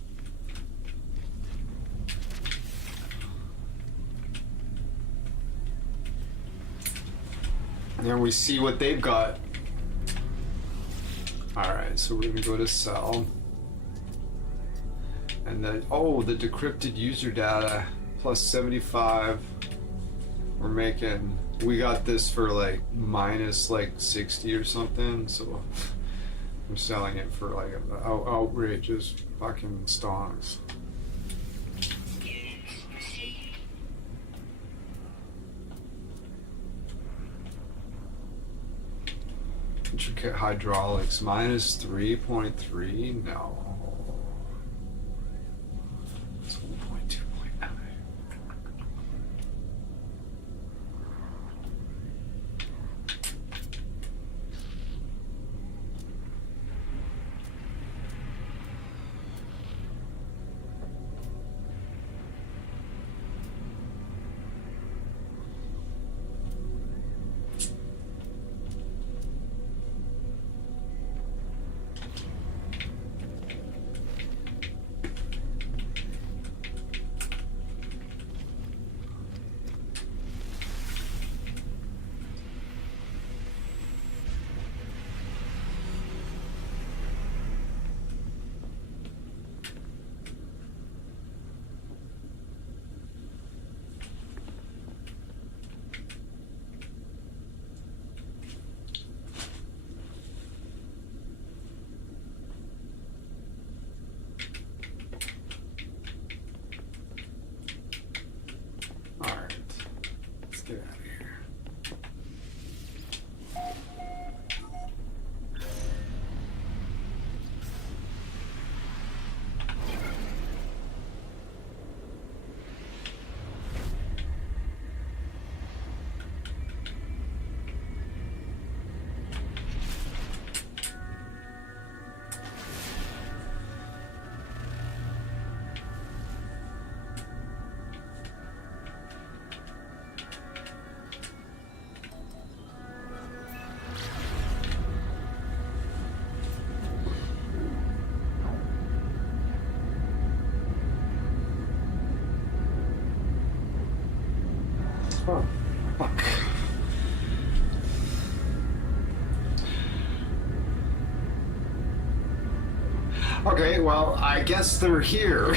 And we see what they've got. Alright, so we're gonna go to sell. And then, oh, the decrypted user data plus 75. We're making, we got this for like minus like 60 or something. So we're selling it for like outrageous fucking stonks. Intricate hydraulics minus 3.3. No. It's 1.2.9. Oh, fuck. Okay, well, I guess they're here.